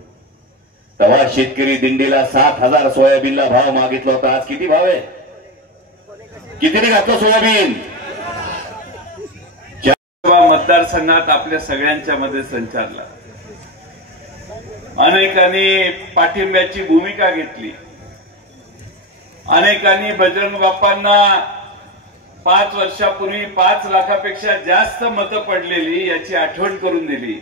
तेव्हा शेतकरी दिंडीला 7,000 सोयाबीनला भाव मागितला होता. आज किती भाव आहे? कितीने घातलं सोयाबीन? मतदारसंघात आपल्या सगळ्यांच्या मध्ये संचारला. अनेकांनी पाठिंब्याची भूमिका घेतली. अनेकांनी बजरंग बाप्पांना 5 वर्षापूर्वी 5 लाखापेक्षा जास्त मतं पडलेली याची आठवण करून दिली.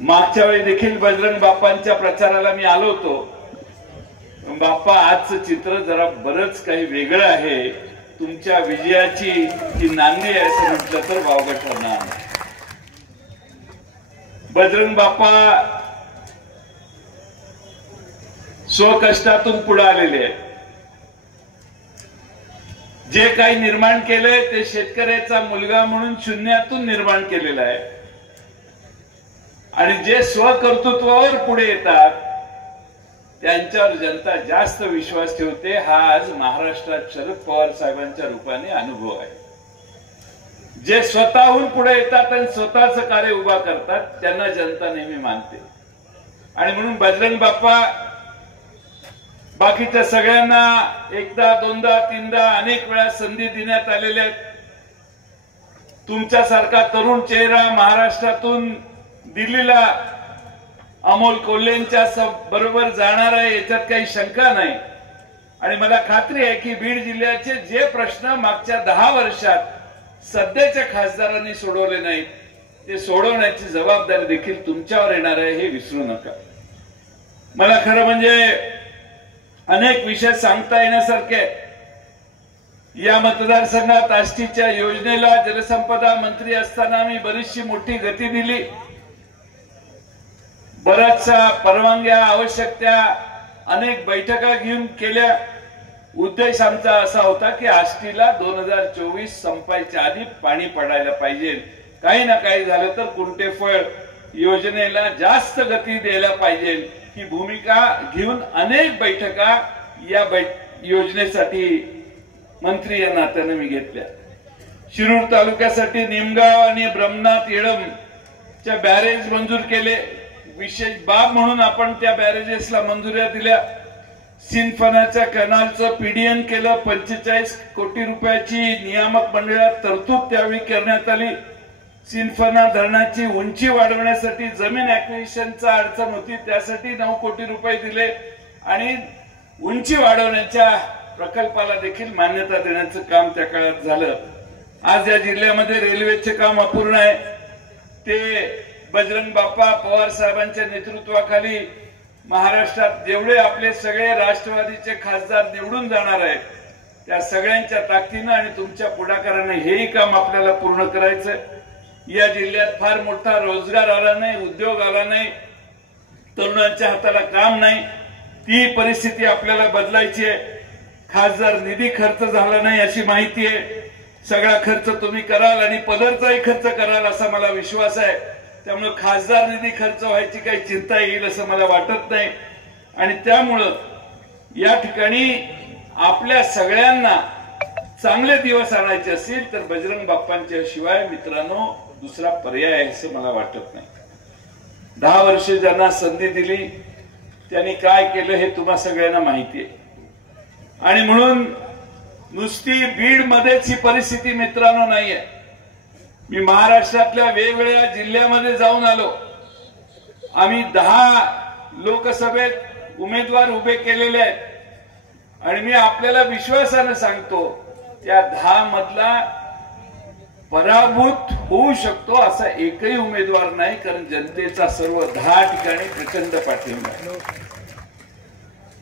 मागच्या वेळी देखील बजरंग बाप्पांच्या प्रचाराला मी आलो होतो. बाप्पा, आजचं चित्र जरा बरंच काही वेगळं आहे. तुमच्या विजयाची ही नांदी आहे असं म्हटलं तर वावगं ठरणार. बजरंग बाप्पा स्वकष्टातून पुढे आलेले आहेत. जे काही निर्माण केलंय ते शेतकऱ्याचा मुलगा म्हणून शून्यातून निर्माण केलेलं आहे. आणि जे स्वकर्तृत्वावर पुढे येतात त्यांच्यावर जनता जास्त विश्वास ठेवते. हा आज महाराष्ट्रात शरद पवार साहेबांच्या रूपाने अनुभव आहे. जे स्वतःहून पुढे येतात आणि स्वतःचं कार्य उभा करतात त्यांना जनता नेहमी मानते. आणि म्हणून बजरंग बाप्पा बाकीच्या सगळ्यांना एकदा, दोनदा, तीनदा अनेक वेळा संधी देण्यात आलेल्या आहेत. तुमच्यासारखा तरुण चेहरा महाराष्ट्रातून दिल्लीला अमोल कोल्हेंच्या बरोबर जाणार आहे याच्यात काही शंका नाही. आणि मला खात्री आहे की बीड जिल्ह्याचे जे प्रश्न मागच्या 10 वर्षात सध्याच्या खासदारांनी सोडवले नाहीत ते सोडवण्याची जबाबदारी देखील तुमच्यावर येणार आहे, हे विसरू नका. मला खरं म्हणजे अनेक विषय सांगता येण्यासारखे. या मतदारसंघात आष्टीच्या योजनेला जलसंपदा मंत्री असताना मी बरीचशी मोठी गती दिली. बऱ्याचशा परवानग्या आवश्यक त्या अनेक बैठका घेऊन केल्या. उद्देश आमचा असा होता की आष्टीला 2024 संपायच्या आधी पाणी पडायला पाहिजे. काही ना काही झालं तर कुंटेफळ योजनेला जास्त गती द्यायला पाहिजे ही भूमिका घेऊन अनेक बैठका या योजनेसाठी मंत्री या नात्याने मी घेतल्या. शिरूर तालुक्यासाठी निमगाव आणि ब्रह्मनाथ येळमच्या बॅरेज मंजूर केले. विशेष बाब म्हणून आपण त्या बॅरेजेसला मंजुऱ्या दिल्या. सिंदफणाच्या कॅनालचं पीडीएन केलं. 45 कोटी रुपयाची नियामक मंडळात तरतूद त्यावेळी करण्यात आली. सिंदफणा धरणाची उंची वाढवण्यासाठी जमीन ऍक्विजिशनचा अडचण होती, त्यासाठी 9 कोटी रुपये दिले आणि उंची वाढवण्याच्या प्रकल्पाला देखील मान्यता देण्याचं काम त्या काळात झालं. आज या जिल्ह्यामध्ये रेल्वेचे काम अपूर्ण आहे. ते बजरंग बाप्पा पवार साहेबांच्या नेतृत्वाखाली महाराष्ट्रात जेवढे आपले सगळे राष्ट्रवादीचे खासदार निवडून जाणार आहेत त्या सगळ्यांच्या ताकदीनं आणि तुमच्या पुढाकाराने हेही काम आपल्याला पूर्ण करायचंय. या जिल्ह्यात फार मोठा रोजगार आला नाही, उद्योग आला नाही, तरुणांच्या हाताला काम नाही. ती परिस्थिती आपल्याला बदलायची आहे. खासदार निधी खर्च झाला नाही अशी माहिती आहे. सगळा खर्च तुम्ही कराल आणि पदरचाही खर्च कराल असा मला विश्वास आहे. त्यामुळे खासदार निधी खर्च व्हायची काही चिंता येईल असं मला वाटत नाही. आणि त्यामुळं या ठिकाणी आपल्या सगळ्यांना चांगले दिवस आणायचे असतील तर बजरंग बाप्पांच्या शिवाय मित्रांनो दुसरा पर्याय आहे असं मला वाटत नाही. 10 वर्षे ज्यांना संधी दिली त्यांनी काय केलं हे तुम्हा सगळ्यांना माहिती आहे. आणि म्हणून नुसती बीड मध्येच ही परिस्थिती मित्रांनो नाहीये. मी महाराष्ट्रातल्या वेगवेगळ्या जिल्ह्यामध्ये जाऊन आलो. आम्ही 10 लोकसभेत उमेदवार उभे केलेले आहेत आणि मी आपल्याला विश्वासाने सांगतो त्या 10 मधला पराभूत होऊ शकतो असा एकही उमेदवार नाही, कारण जनतेचा सर्व 10 ठिकाणी प्रचंड पाठिंबा आहे.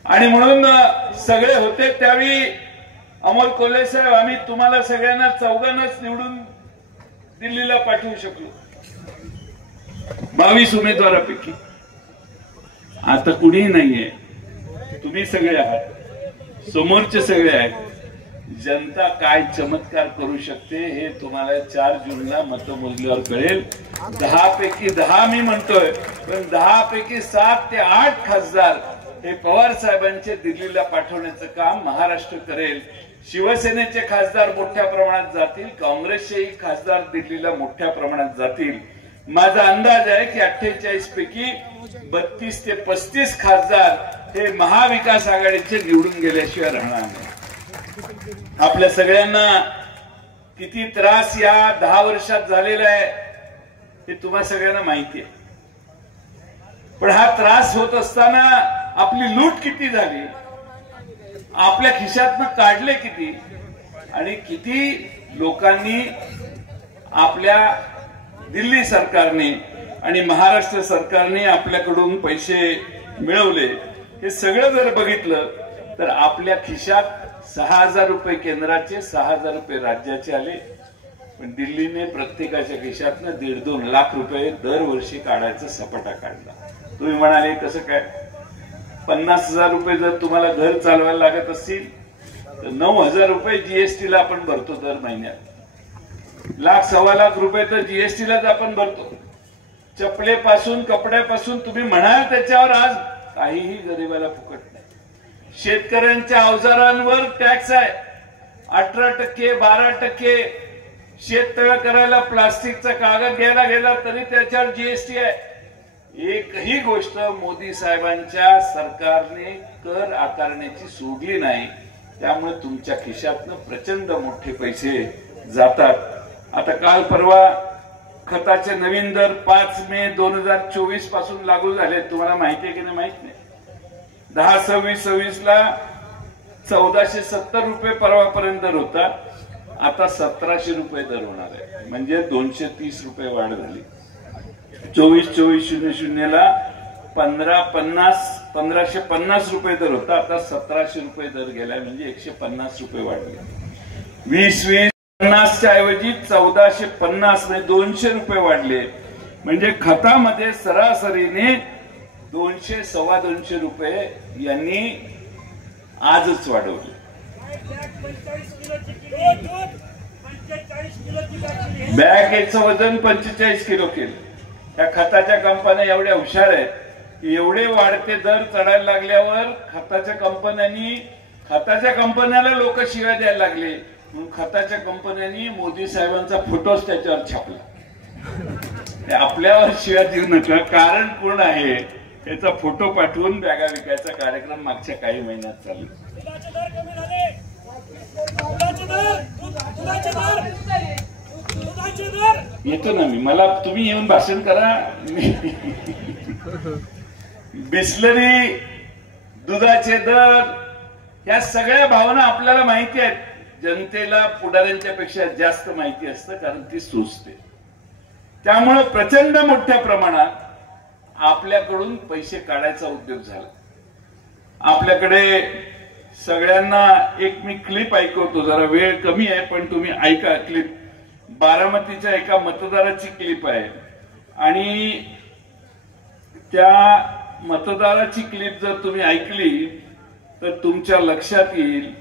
आणि म्हणून सगळे होते त्यावेळी अमोल कोल्हे साहेब आम्ही तुम्हाला सगळ्यांना 4घांनाच निवडून दिल्लीला पाठवू शकलो 22 उमेदवारापैकी. आता कुणीही नाहीये, तुम्ही सगळे आहात, समोरचे सगळे आहेत. जनता काय चमत्कार करू शकते हे तुम्हाला 4 जूनला मतमोजणीवर कळेल. 10 पैकी 10 मी म्हणतोय, पण 10 पैकी 7 ते 8 खासदार हे पवार साहेबांचे दिल्लीला पाठवण्याचं काम महाराष्ट्र करेल. शिवसेनेचे खासदार मोठ्या प्रमाणात जातील, काँग्रेसचेही खासदार दिल्लीला मोठ्या प्रमाणात जातील. माझा अंदाज आहे की 48 पैकी 32 ते 35 खासदार हे महाविकास आघाडीचे निवडून गेल्याशिवाय राहणार नाही. आपल्या सगळ्यांना किती त्रास या 10 वर्षात झालेला आहे हे तुम्हा सगळ्यांना माहिती आहे. पण हा त्रास होत असताना आपली लूट किती झाली, आपल्या खिशातनं काढले किती आणि किती लोकांनी आपल्या दिल्ली सरकारने आणि महाराष्ट्र सरकारने आपल्याकडून पैसे मिळवले हे सगळं जर बघितलं तर आपल्या खिशात 6,000 रुपये केंद्राचे, 6,000 रुपये राज्याचे आले. पण दिल्लीने प्रत्येकाच्या खिशातनं 1.5-2 लाख रुपये दरवर्षी काढायचा सपाटा काढला. तुम्ही म्हणाले कसं काय? 50,000 रुपये जर तुम्हाला घर चालवायला लागत असतील तर 9,000 रुपये जीएसटीला आपण भरतो दर महिन्यात. 1,00,000-1.25 लाख रुपये तर जीएसटीलाच आपण भरतो. चपलेपासून कपड्यापासून तुम्ही म्हणाल त्याच्यावर आज काहीही गरिबाला फुकट नाही. शेतकऱ्यांच्या अवजारांवर टॅक्स आहे 18%, 12%. शेततळ करायला प्लास्टिकचा कागद घ्यायला गेला तरी त्याच्यावर जीएसटी आहे. एकही गोष्ट मोदी साहेबांच्या सरकारने कर आकारण्याची सोडली नाही. त्यामुळे तुमच्या खिशातनं प्रचंड मोठे पैसे जातात. आता काल परवा खताचे नवीन दर 5 मे 2024 पासून लागू झाले. तुम्हाला माहिती आहे की नाही माहित नाही. 10-26 ला 1470 रुपये परवापर्यंत दर होता, आता 1700 रुपये दर होणार आहे. म्हणजे 230 रुपये वाढ झाली. 24-24-00 ला 1550 रुपये दर होता, आता 1700 रुपये दर गेलाय. म्हणजे 150 रुपये वाढले. 20-50च्या ऐवजी 1450 म्हणजे 200 रुपये वाढले. म्हणजे खतामध्ये सरासरीने 200 250 रुपये यांनी आजच वाढवले. बॅगचं वजन 45 किलो केलं. त्या खताच्या कंपन्या एवढ्या हुशार आहेत की एवढे वाढते दर चढायला लागल्यावर खताच्या कंपन्याला लोक शिव्या द्यायला लागले, म्हणून खताच्या कंपन्यांनी मोदी साहेबांचा फोटोच त्याच्यावर छापला. आपल्यावर शिव्या देऊ नका, कारण कोण आहे याचा फोटो पाठवून बॅगा विकायचा कार्यक्रम मागच्या काही महिन्यात चालू. येतो ना मी, मला तुम्ही येऊन भाषण करा. बिस्लरी, दुधाचे दर, या सगळ्या भावना आपल्याला माहिती आहेत. जनतेला पुढाऱ्यांच्या पेक्षा जास्त माहिती असतं, कारण ती सुचते. त्यामुळे प्रचंड मोठ्या प्रमाणात आपल्याकडून पैसे काढायचा उद्योग झाला. आपल्याकडे सगळ्यांना एक मी क्लिप ऐकवतो, जरा वेळ कमी आहे पण तुम्ही ऐका क्लिप. बारामतीच्या एका मतदाराची क्लिप आहे आणि त्या मतदाराची क्लिप जर तुम्ही ऐकली तर तुमच्या लक्षात येईल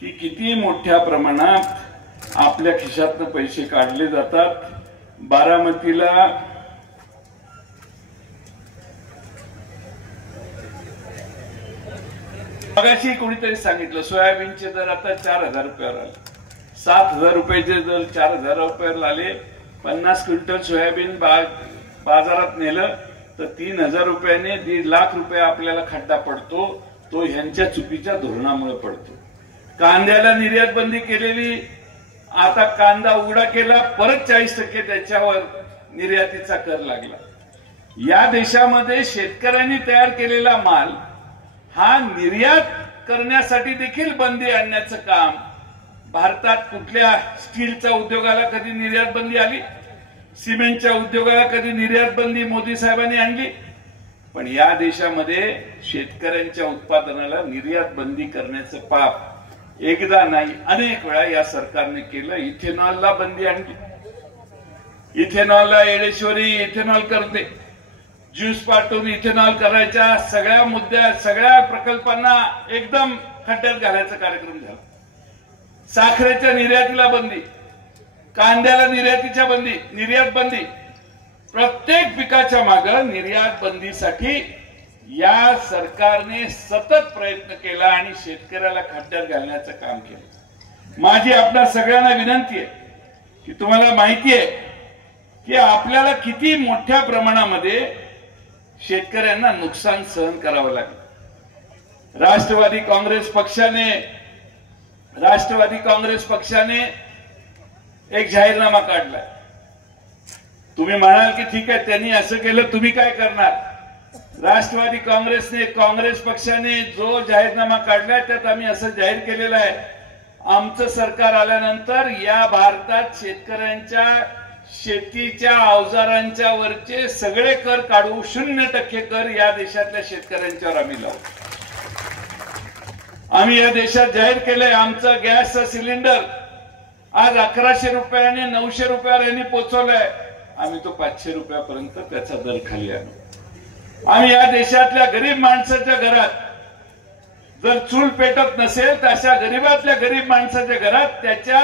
की किती मोठ्या प्रमाणात आपल्या खिशातनं पैसे काढले जातात. बारामतीला मगाशी कोणीतरी सांगितलं सोयाबीनचे दर आता 4,000 रुपयावर आले. 7,000 रुपयाचे दर 4,000 रुपयावर आले. 50 क्विंटल सोयाबीन बाजारात नेलं तर 3,000 रुपयाने 1.5 लाख रुपये आपल्याला खड्डा पडतो. तो ह्यांच्या चुकीच्या धोरणामुळे पडतो. कांद्याला निर्यात बंदी केलेली, आता कांदा उघडा केला, परत 40% त्याच्यावर निर्यातीचा कर लागला. या देशामध्ये शेतकऱ्यांनी तयार केलेला माल हा निर्यात करण्यासाठी देखील बंदी आणण्याचं काम. भारतात कुठल्या स्टीलच्या उद्योगाला कधी निर्यात बंदी आली? सिमेंटच्या उद्योगाला कधी निर्यात बंदी मोदी साहेबांनी आणली? पण या देशामध्ये शेतकऱ्यांच्या उत्पादनाला निर्यात बंदी करण्याचं पाप एकदा नाही अनेक वेळा या सरकारने केलं. इथेनॉलला बंदी आणली. इथेनॉलला येडेश्वरी इथेनॉल करते, ज्यूस पाठवून इथेनॉल करायच्या सगळ्या प्रकल्पांना एकदम खड्ड्यात घालायचा कार्यक्रम झाला. साखरेच्या निर्यातीला बंदी, कांद्याला निर्यात बंदी. प्रत्येक पिकाच्या मागे निर्यात बंदीसाठी या सरकारने सतत प्रयत्न केला आणि शेतकऱ्याला खड्ड्यात घालण्याचं काम केलं. माझी आपल्या सगळ्यांना विनंती आहे की तुम्हाला माहिती आहे की आपल्याला किती मोठ्या प्रमाणामध्ये शेतकऱ्यांना नुकसान सहन करावं लागलं. राष्ट्रवादी काँग्रेस पक्षाने एक जाहीरनामा काढलाय. तुम्ही म्हणाल की ठीक आहे, त्यांनी असं केलं, तुम्ही काय करणार? राष्ट्रवादी काँग्रेस पक्षाने जो जाहीरनामा काढलाय त्यात आम्ही असं जाहीर केलेलं आहे, आमचं सरकार आल्यानंतर या भारतात शेतकऱ्यांच्या शेतीच्या अवजारांच्या वरचे सगळे कर काढू, 0% कर या देशातल्या शेतकऱ्यांच्यावर आम्ही लावू. आम्ही या देशात जाहीर केलंय आमचं गॅसचं सिलेंडर आज 1100 रुपयाने 900 रुपयावर यांनी पोहोचवलंय. आम्ही तो 500 रुपयापर्यंत त्याचा दर खाली आणू. आम्ही या देशातल्या गरीब माणसाच्या घरात जर चूल पेटत नसेल तर अशा गरीब माणसाच्या घरात त्याच्या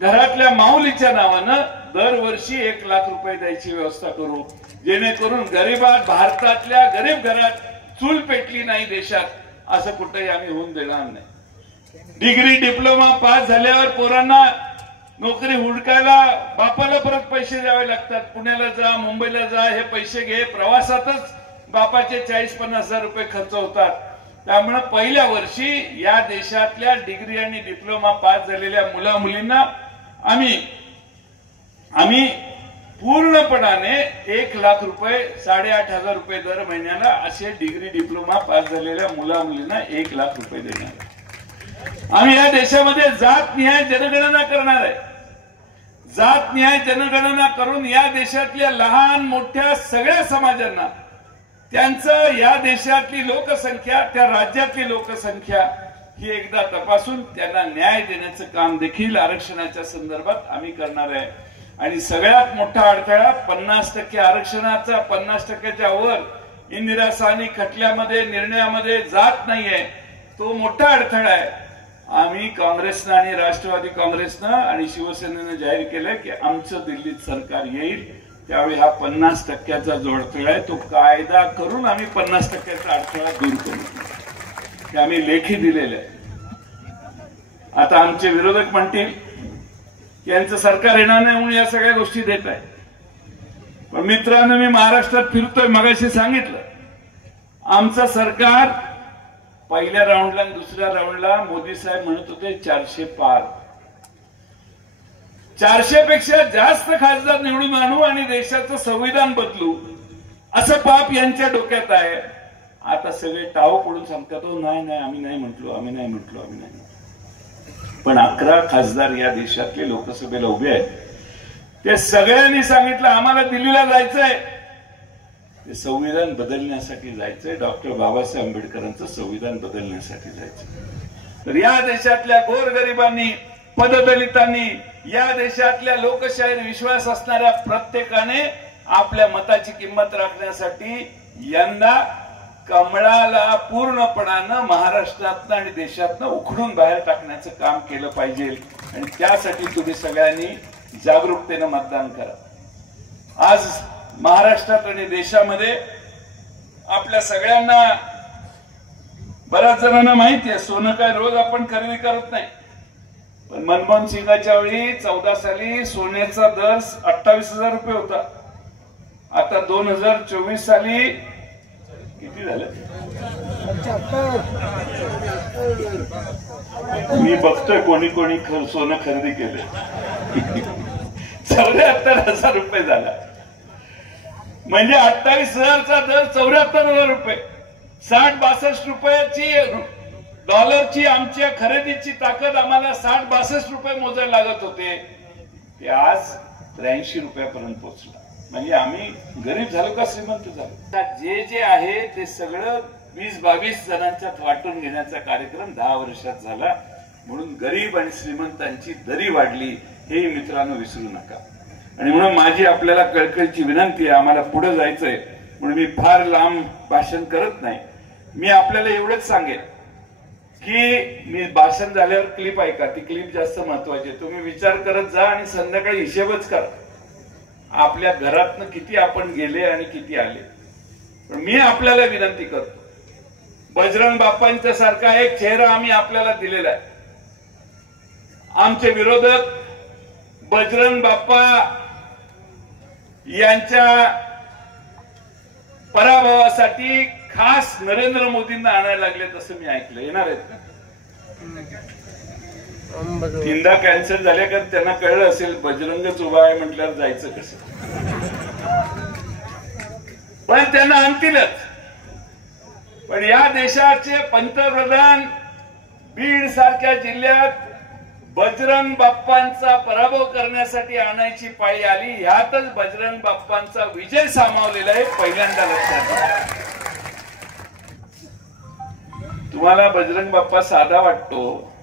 घरातल्या माऊलीच्या नावानं दरवर्षी 1 लाख रुपये द्यायची व्यवस्था करू, जेणेकरून भारतातल्या गरीब घरात चूल पेटली नाही देशात असं कुठेही आम्ही होऊन देणार नाही. डिग्री डिप्लोमा पास झाल्यावर पोरांना नोकरी हुडकायला बापाला परत पैसे द्यावे लागतात. पुण्याला जा, मुंबईला जा, हे पैसे घे, प्रवासातच बापाचे 40-50 हजार रुपये खर्च होतात. त्यामुळे पहिल्या वर्षी या देशातल्या डिग्री आणि डिप्लोमा पास झालेल्या मुला मुलींना आम्ही पूर्णपणाने 1 लाख रुपये 8,500 रुपये दर महिन्याला असे डिग्री डिप्लोमा पास झालेल्या मुला मुलींना 1 लाख रुपये देणार. आम्ही या देशामध्ये जात निहाय जनगणना करणार आहे. जात निहाय जनगणना करून या देशातल्या लहान मोठ्या सगळ्या समाजांना त्यांचं या देशातली लोकसंख्या, त्या राज्यातली लोकसंख्या ही एकदा तपासून त्यांना न्याय देण्याचं काम देखील आरक्षणाच्या संदर्भात आम्ही करणार आहे. आणि सगळ्यात मोठा अडथळा 50% आरक्षणाचा 50%च्या वर इंदिरा साहनी खटल्यामध्ये निर्णयामध्ये जात नाहीये, तो मोठा अडथळा आहे. आम्ही काँग्रेसनं आणि राष्ट्रवादी काँग्रेसनं आणि शिवसेनेनं जाहीर केलं की आमचं दिल्लीत सरकार येईल त्यावेळी हा 50%चा जो अडथळा आहे तो कायदा करून आम्ही 50%चा अडथळा दूर करू. हे आम्ही लेखी दिलेलं आहे. आता आमचे विरोधक म्हणतील की यांचं सरकार येणार नाही म्हणून या सगळ्या गोष्टी देत आहे. पण मित्रांनो, मी महाराष्ट्रात फिरतोय, मगाशी सांगितलं आमचं सरकार पहिल्या राऊंडला आणि दुसऱ्या राऊंडला मोदी साहेब म्हणत होते 400 पार. 400 पेक्षा जास्त खासदार निवडून आणू आणि देशाचं संविधान बदलू असं पाप यांच्या डोक्यात आहे. आता सगळे टाव पडून सांगतात नाही आम्ही नाही म्हटलो. पण 11 खासदार या देशातले लोकसभेला उभे आहेत. ते सगळ्यांनी सांगितलं आम्हाला दिल्लीला जायचंय, ते संविधान बदलण्यासाठी जायचंय, डॉक्टर बाबासाहेब आंबेडकरांचं संविधान बदलण्यासाठी जायचंय. तर या देशातल्या गोरगरिबांनी, पददलितांनी, या देशातल्या लोकशाहीवर विश्वास असणाऱ्या प्रत्येकाने आपल्या मताची किंमत राखण्यासाठी यंदा कमळाला पूर्णपणानं महाराष्ट्रातनं आणि देशातनं उखडून बाहेर टाकण्याचं काम केलं पाहिजे. आणि त्यासाठी तुम्ही सगळ्यांनी जागरूकतेनं मतदान करा. आज महाराष्ट्रात आणि देशामध्ये आपल्या सगळ्यांना, बऱ्याच जणांना माहिती आहे सोनं काय रोज आपण खरेदी करत नाही. पण मनमोहन सिंगाच्या वेळी 14 साली सोन्याचा दर 28,000 रुपये होता. आता 2024 साली किती झालं मी बघतोय कोणी कोणी सोनं खरेदी केलं. 74,000 रुपये झाला. म्हणजे 28,000चा दर 74,000 रुपये. 60-62 रुपयाची डॉलरची आमच्या खरेदीची ताकद आम्हाला 60-62 रुपये मोजायला लागत होते, ते आज 83 रुपयापर्यंत पोहोचला. म्हणजे आम्ही गरीब झालो का श्रीमंत झालो? जे आहे ते सगळं 20-22 जणांच्यात वाटून घेण्याचा कार्यक्रम 10 वर्षात झाला. म्हणून गरीब आणि श्रीमंतांची दरी वाढली, हे मित्रांनो विसरू नका. आणि म्हणून माझी आपल्याला कळकळीची विनंती आहे, आम्हाला पुढे जायचंय म्हणून मी फार लांब भाषण करत नाही. मी आपल्याला एवढंच सांगेन की मी भाषण झाल्यावर क्लिप ऐका, ती क्लिप जास्त महत्वाची आहे. तुम्ही विचार करत जा आणि संध्याकाळी हिशेबच करा आपल्या घरातनं किती आपण गेले आणि किती आले. पण मी आपल्याला विनंती करतो, बजरंग बाप्पांच्या सारखा एक चेहरा आम्ही आपल्याला दिलेला आहे. आमचे विरोधक बजरंग बाप्पा यांच्या पराभवासाठी खास नरेंद्र मोदींना आणायला लागलेत असं मी ऐकलं. येणार आहेत का? 3दा कॅन्सल झाले कारण त्यांना कळलं असेल बजरंगच उभा आहे म्हटल्यावर जायचं कसं. पण त्यांना आणतीलच. पण या देशाचे पंतप्रधान बीड सारख्या जिल्ह्यात बजरंग बाप्पांचा पराभव करण्यासाठी आणायची पाळी आली. ह्यातच बजरंग बाप्पांचा विजय सामावलेला आहे, पहिल्यांदा लक्षात घ्या. तुम्हाला बजरंग बाप्पा साधा वाटतो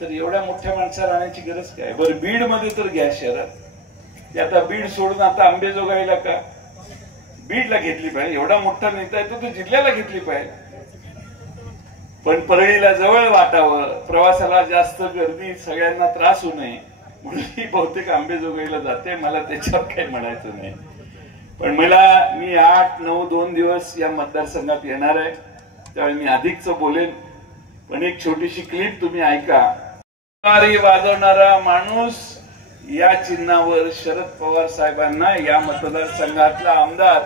तर एवढ्या मोठ्या माणसाला आणायची गरज काय? बरं बीड मध्ये तर घ्या शहरात, ते आता बीड सोडून आता अंबेजोगाईला का? बीडला घेतली पाहिजे. एवढा मोठा नेता आहे तो जिल्ह्याला घेतली पाहिजे. पण परळीला जवळ वाटावं, प्रवासाला जास्त गर्दी, सगळ्यांना त्रास होऊ नये म्हणून ही बहुतेक अंबेजोगाईला जाते. मला त्याच्यावर काही म्हणायचं नाही. पण मी 8-9 2 दिवस या मतदारसंघात येणार आहे, त्यावेळी मी अधिकच बोलेन. पण एक छोटीशी क्लिप तुम्ही ऐका. वाजवणारा माणूस या चिन्हावर शरद पवार साहेबांना या मतदारसंघातला आमदार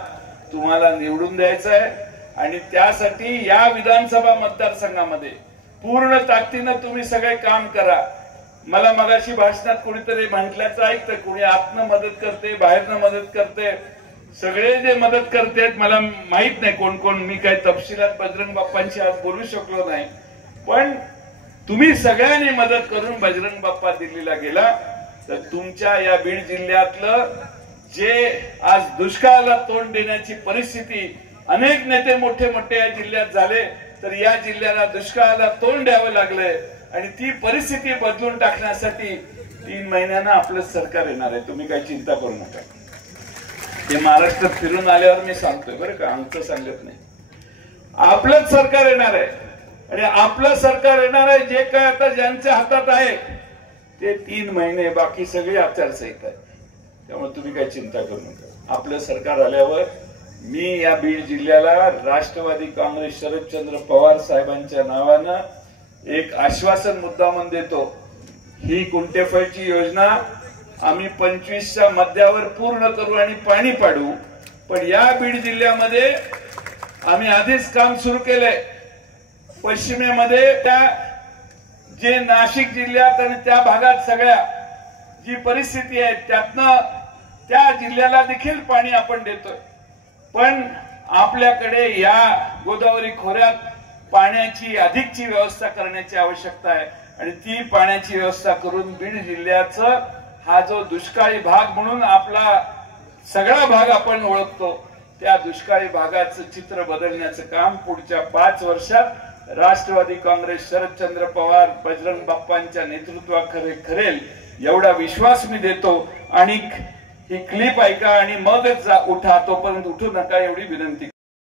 तुम्हाला निवडून द्यायचा आहे. आणि त्यासाठी या विधानसभा मतदारसंघामध्ये पूर्ण ताकदीनं तुम्ही सगळे काम करा. मला मगाशी भाषणात कोणीतरी म्हटल्याचं ऐकतं, कोणी आतनं मदत करते, बाहेरनं मदत करते. सगळे जे मदत करतात मला माहित नाही कोण कोण. मी काही तपशिलात बजरंग बाप्पांशी आज बोलू शकलो नाही. पण तुम्ही सगळ्यांनी मदत करून बजरंग बाप्पा दिल्लीला गेला तर तुमच्या या बीड जिल्ह्यातलं जे आज दुष्काळाला तोंड देण्याची परिस्थिती, अनेक नेते मोठे मोठे या जिल्ह्यात झाले तर या जिल्ह्याला दुष्काळाला तोंड द्यावं लागलंय. आणि ती परिस्थिती बदलून टाकण्यासाठी 3 महिन्यानं आपलं सरकार येणार आहे, तुम्ही काही चिंता करू नका. ते महाराष्ट्रात फिरून आल्यावर मी सांगतोय बरं का, आमचं सांगत नाही. आपलंच सरकार येणार आहे आणि आपलं सरकार येणार आहे. जे काय आता ज्यांच्या हातात आहे ते 3 महिने, बाकी सगळी आचारसंहिता आहे. त्यामुळे तुम्ही काही चिंता करू नका. आपलं सरकार आल्यावर मी या बीड जिल्ह्याला राष्ट्रवादी काँग्रेस शरदचंद्र पवार साहेबांच्या नावानं एक आश्वासन मुद्दामून देतो. ही कुंटेफळची योजना आम्ही 25च्या मध्यावर पूर्ण करू आणि पाणी पाडू. पण या बीड जिल्ह्यामध्ये आम्ही आधीच काम सुरू केलंय. पश्चिमेमध्ये त्या जे नाशिक जिल्ह्यात आणि त्या भागात सगळ्या जी परिस्थिती आहे त्यातनं त्या जिल्ह्याला देखील पाणी आपण देतोय. पण आपल्याकडे या गोदावरी खोऱ्यात पाण्याची अधिकची व्यवस्था करण्याची आवश्यकता आहे आणि ती पाण्याची व्यवस्था करून बीड जिल्ह्याचं हा जो दुष्काळी भाग म्हणून आपला सगळा भाग आपण ओळखतो त्या दुष्काळी भागाचं चित्र बदलण्याचं काम पुढच्या 5 वर्षात राष्ट्रवादी काँग्रेस शरदचंद्र पवार बजरंग बाप्पांच्या नेतृत्वाखाली खरेल एवढा विश्वास मी देतो. आणि ही क्लिप ऐका आणि मगच उठा, तोपर्यंत उठू नका एवढी विनंती.